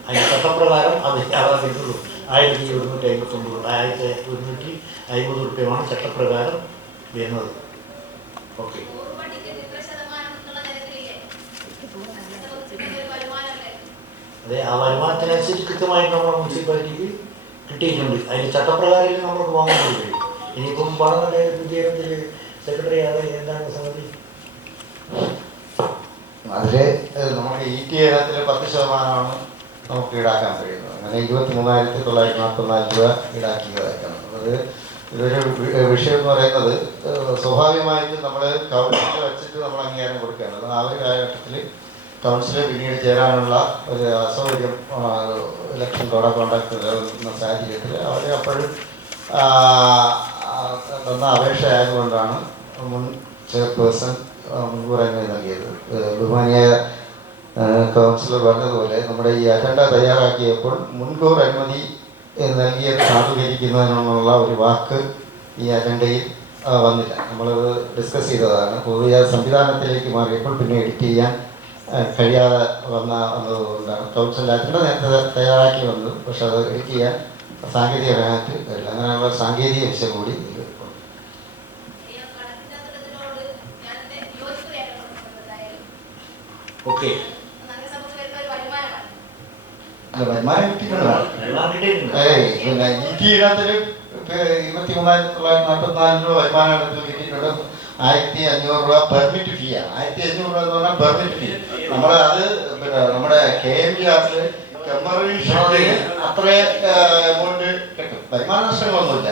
അതിൻ്റെ ചട്ടപ്രകാരം അത് അതാകുന്നുള്ളൂ. 1159 1150 റുപ്യമാണ് ചട്ടപ്രകാരം വരുന്നത്. ഓക്കെ, അതെ, ആ വരുമാനത്തിനനുസരിച്ച് കൃത്യമായിട്ട് നമ്മുടെ മുനിസിപ്പാലിറ്റിക്ക് കിട്ടിയിട്ടുണ്ട്. അതിന് ചട്ടപ്രകാരം നമുക്ക് വാങ്ങാൻ കഴിയും. ഇനിയിപ്പം പഠനത്തിൻ്റെ പുതിയ സെക്രട്ടറി ആകെ എന്താണ് സംഗതി? അതിൽ നമുക്ക് ET ഇനത്തിൽ 10% നമുക്ക് ഈടാക്കാൻ കഴിയുന്നത്. അങ്ങനെ 23,944 രൂപ ഈടാക്കി വയ്ക്കണം. അത് ഇതൊരു വിഷയം എന്ന് പറയുന്നത് സ്വാഭാവികമായിട്ട് നമ്മൾ കൗൺസിലിൽ വെച്ചിട്ട് നമ്മൾ അംഗീകാരം കൊടുക്കുകയാണ്. അത് ആ ഒരു കാലഘട്ടത്തിൽ കൗൺസിലിൽ പിന്നീട് ചേരാനുള്ള ഒരു അസൗകര്യം ഇലക്ഷൻ കോഡ് ഓഫ് കോണ്ടക്ട് നിലനിൽക്കുന്ന സാഹചര്യത്തിൽ അവർ അപ്പോഴും തന്ന അപേക്ഷ ആയതുകൊണ്ടാണ് മുൻ ചെയർപേഴ്സൺ മുൻകൂർ അനുമതി നൽകിയത്. ബഹുമാനിയായ കൗൺസിലർ പറഞ്ഞതുപോലെ നമ്മുടെ ഈ അജണ്ട തയ്യാറാക്കിയപ്പോൾ മുൻകൂർ അനുമതി നൽകിയത് സാധൂകരിക്കുന്നതിനുള്ള ഒരു വാക്ക് ഈ അജണ്ടയിൽ വന്നില്ല. നമ്മളത് ഡിസ്കസ് ചെയ്തതാണ്. പുതിയ സംവിധാനത്തിലേക്ക് മാറിയപ്പോൾ പിന്നെ എഡിറ്റ് ചെയ്യാൻ കഴിയാതെ വന്നതുകൊണ്ടാണ് കൗൺസിൽ അജണ്ട നേരത്തെ തയ്യാറാക്കി വന്നത്. പക്ഷെ അത് എഡിറ്റ് ചെയ്യാൻ സാങ്കേതികമായിട്ട് കഴിയില്ല. അങ്ങനെയുള്ള സാങ്കേതിക വിഷയം കൂടി ഓക്കെ വരുമാനം കിട്ടിയിട്ടുള്ളതാണ്. പിന്നെ ഇതിനകത്തൊരു 23,944 രൂപ വരുമാനം കിട്ടിയിട്ടുണ്ട്. 1,500 രൂപ പെർമിറ്റ് ഫീയാണ്. 1,500 രൂപ എന്ന് പറഞ്ഞാൽ പെർമിറ്റ് ഫീ. നമ്മുടെ അത് പിന്നെ നമ്മുടെ KMGRൽ ടെമ്പററി ഷോപ്പിന് അത്ര എമൗണ്ട് കിട്ടും. വരുമാന നഷ്ടങ്ങളൊന്നുമില്ല.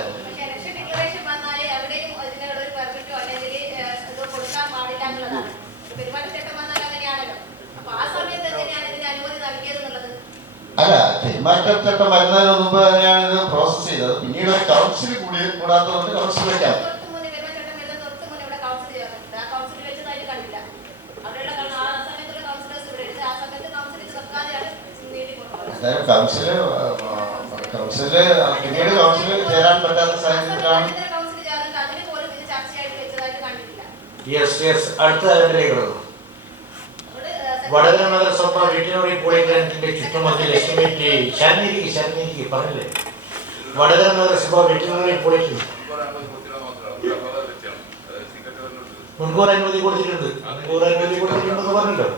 അല്ല, പെരുമാറ്റച്ചട്ടം വരുന്നതിന് മുമ്പ് തന്നെയാണ് ഇത് പ്രോസസ് ചെയ്തത്. പിന്നീട് ഒരു കൗൺസിൽ കൂടാത്തതുകൊണ്ട് കൗൺസിൽ വയ്ക്കാം. എന്തായാലും കൗൺസില് പിന്നീട് കൗൺസിൽ ചേരാൻ പറ്റാത്ത സാഹചര്യത്തിലാണ്. അടുത്ത വടകര നഗരസഭ വെറ്റിനറി പോളിക്ലിനിക്കിന്റെ ചുറ്റുമതിൽ എസ്റ്റിമേറ്റ് ശാന്തിക്ക് പറഞ്ഞില്ലേ? വടകര നഗരസഭ വെറ്റിനറി പോളിക്ലിനിക് മുൻകൂർ അനുമതി കൊടുത്തിട്ടുണ്ടെന്ന് പറഞ്ഞല്ലോ.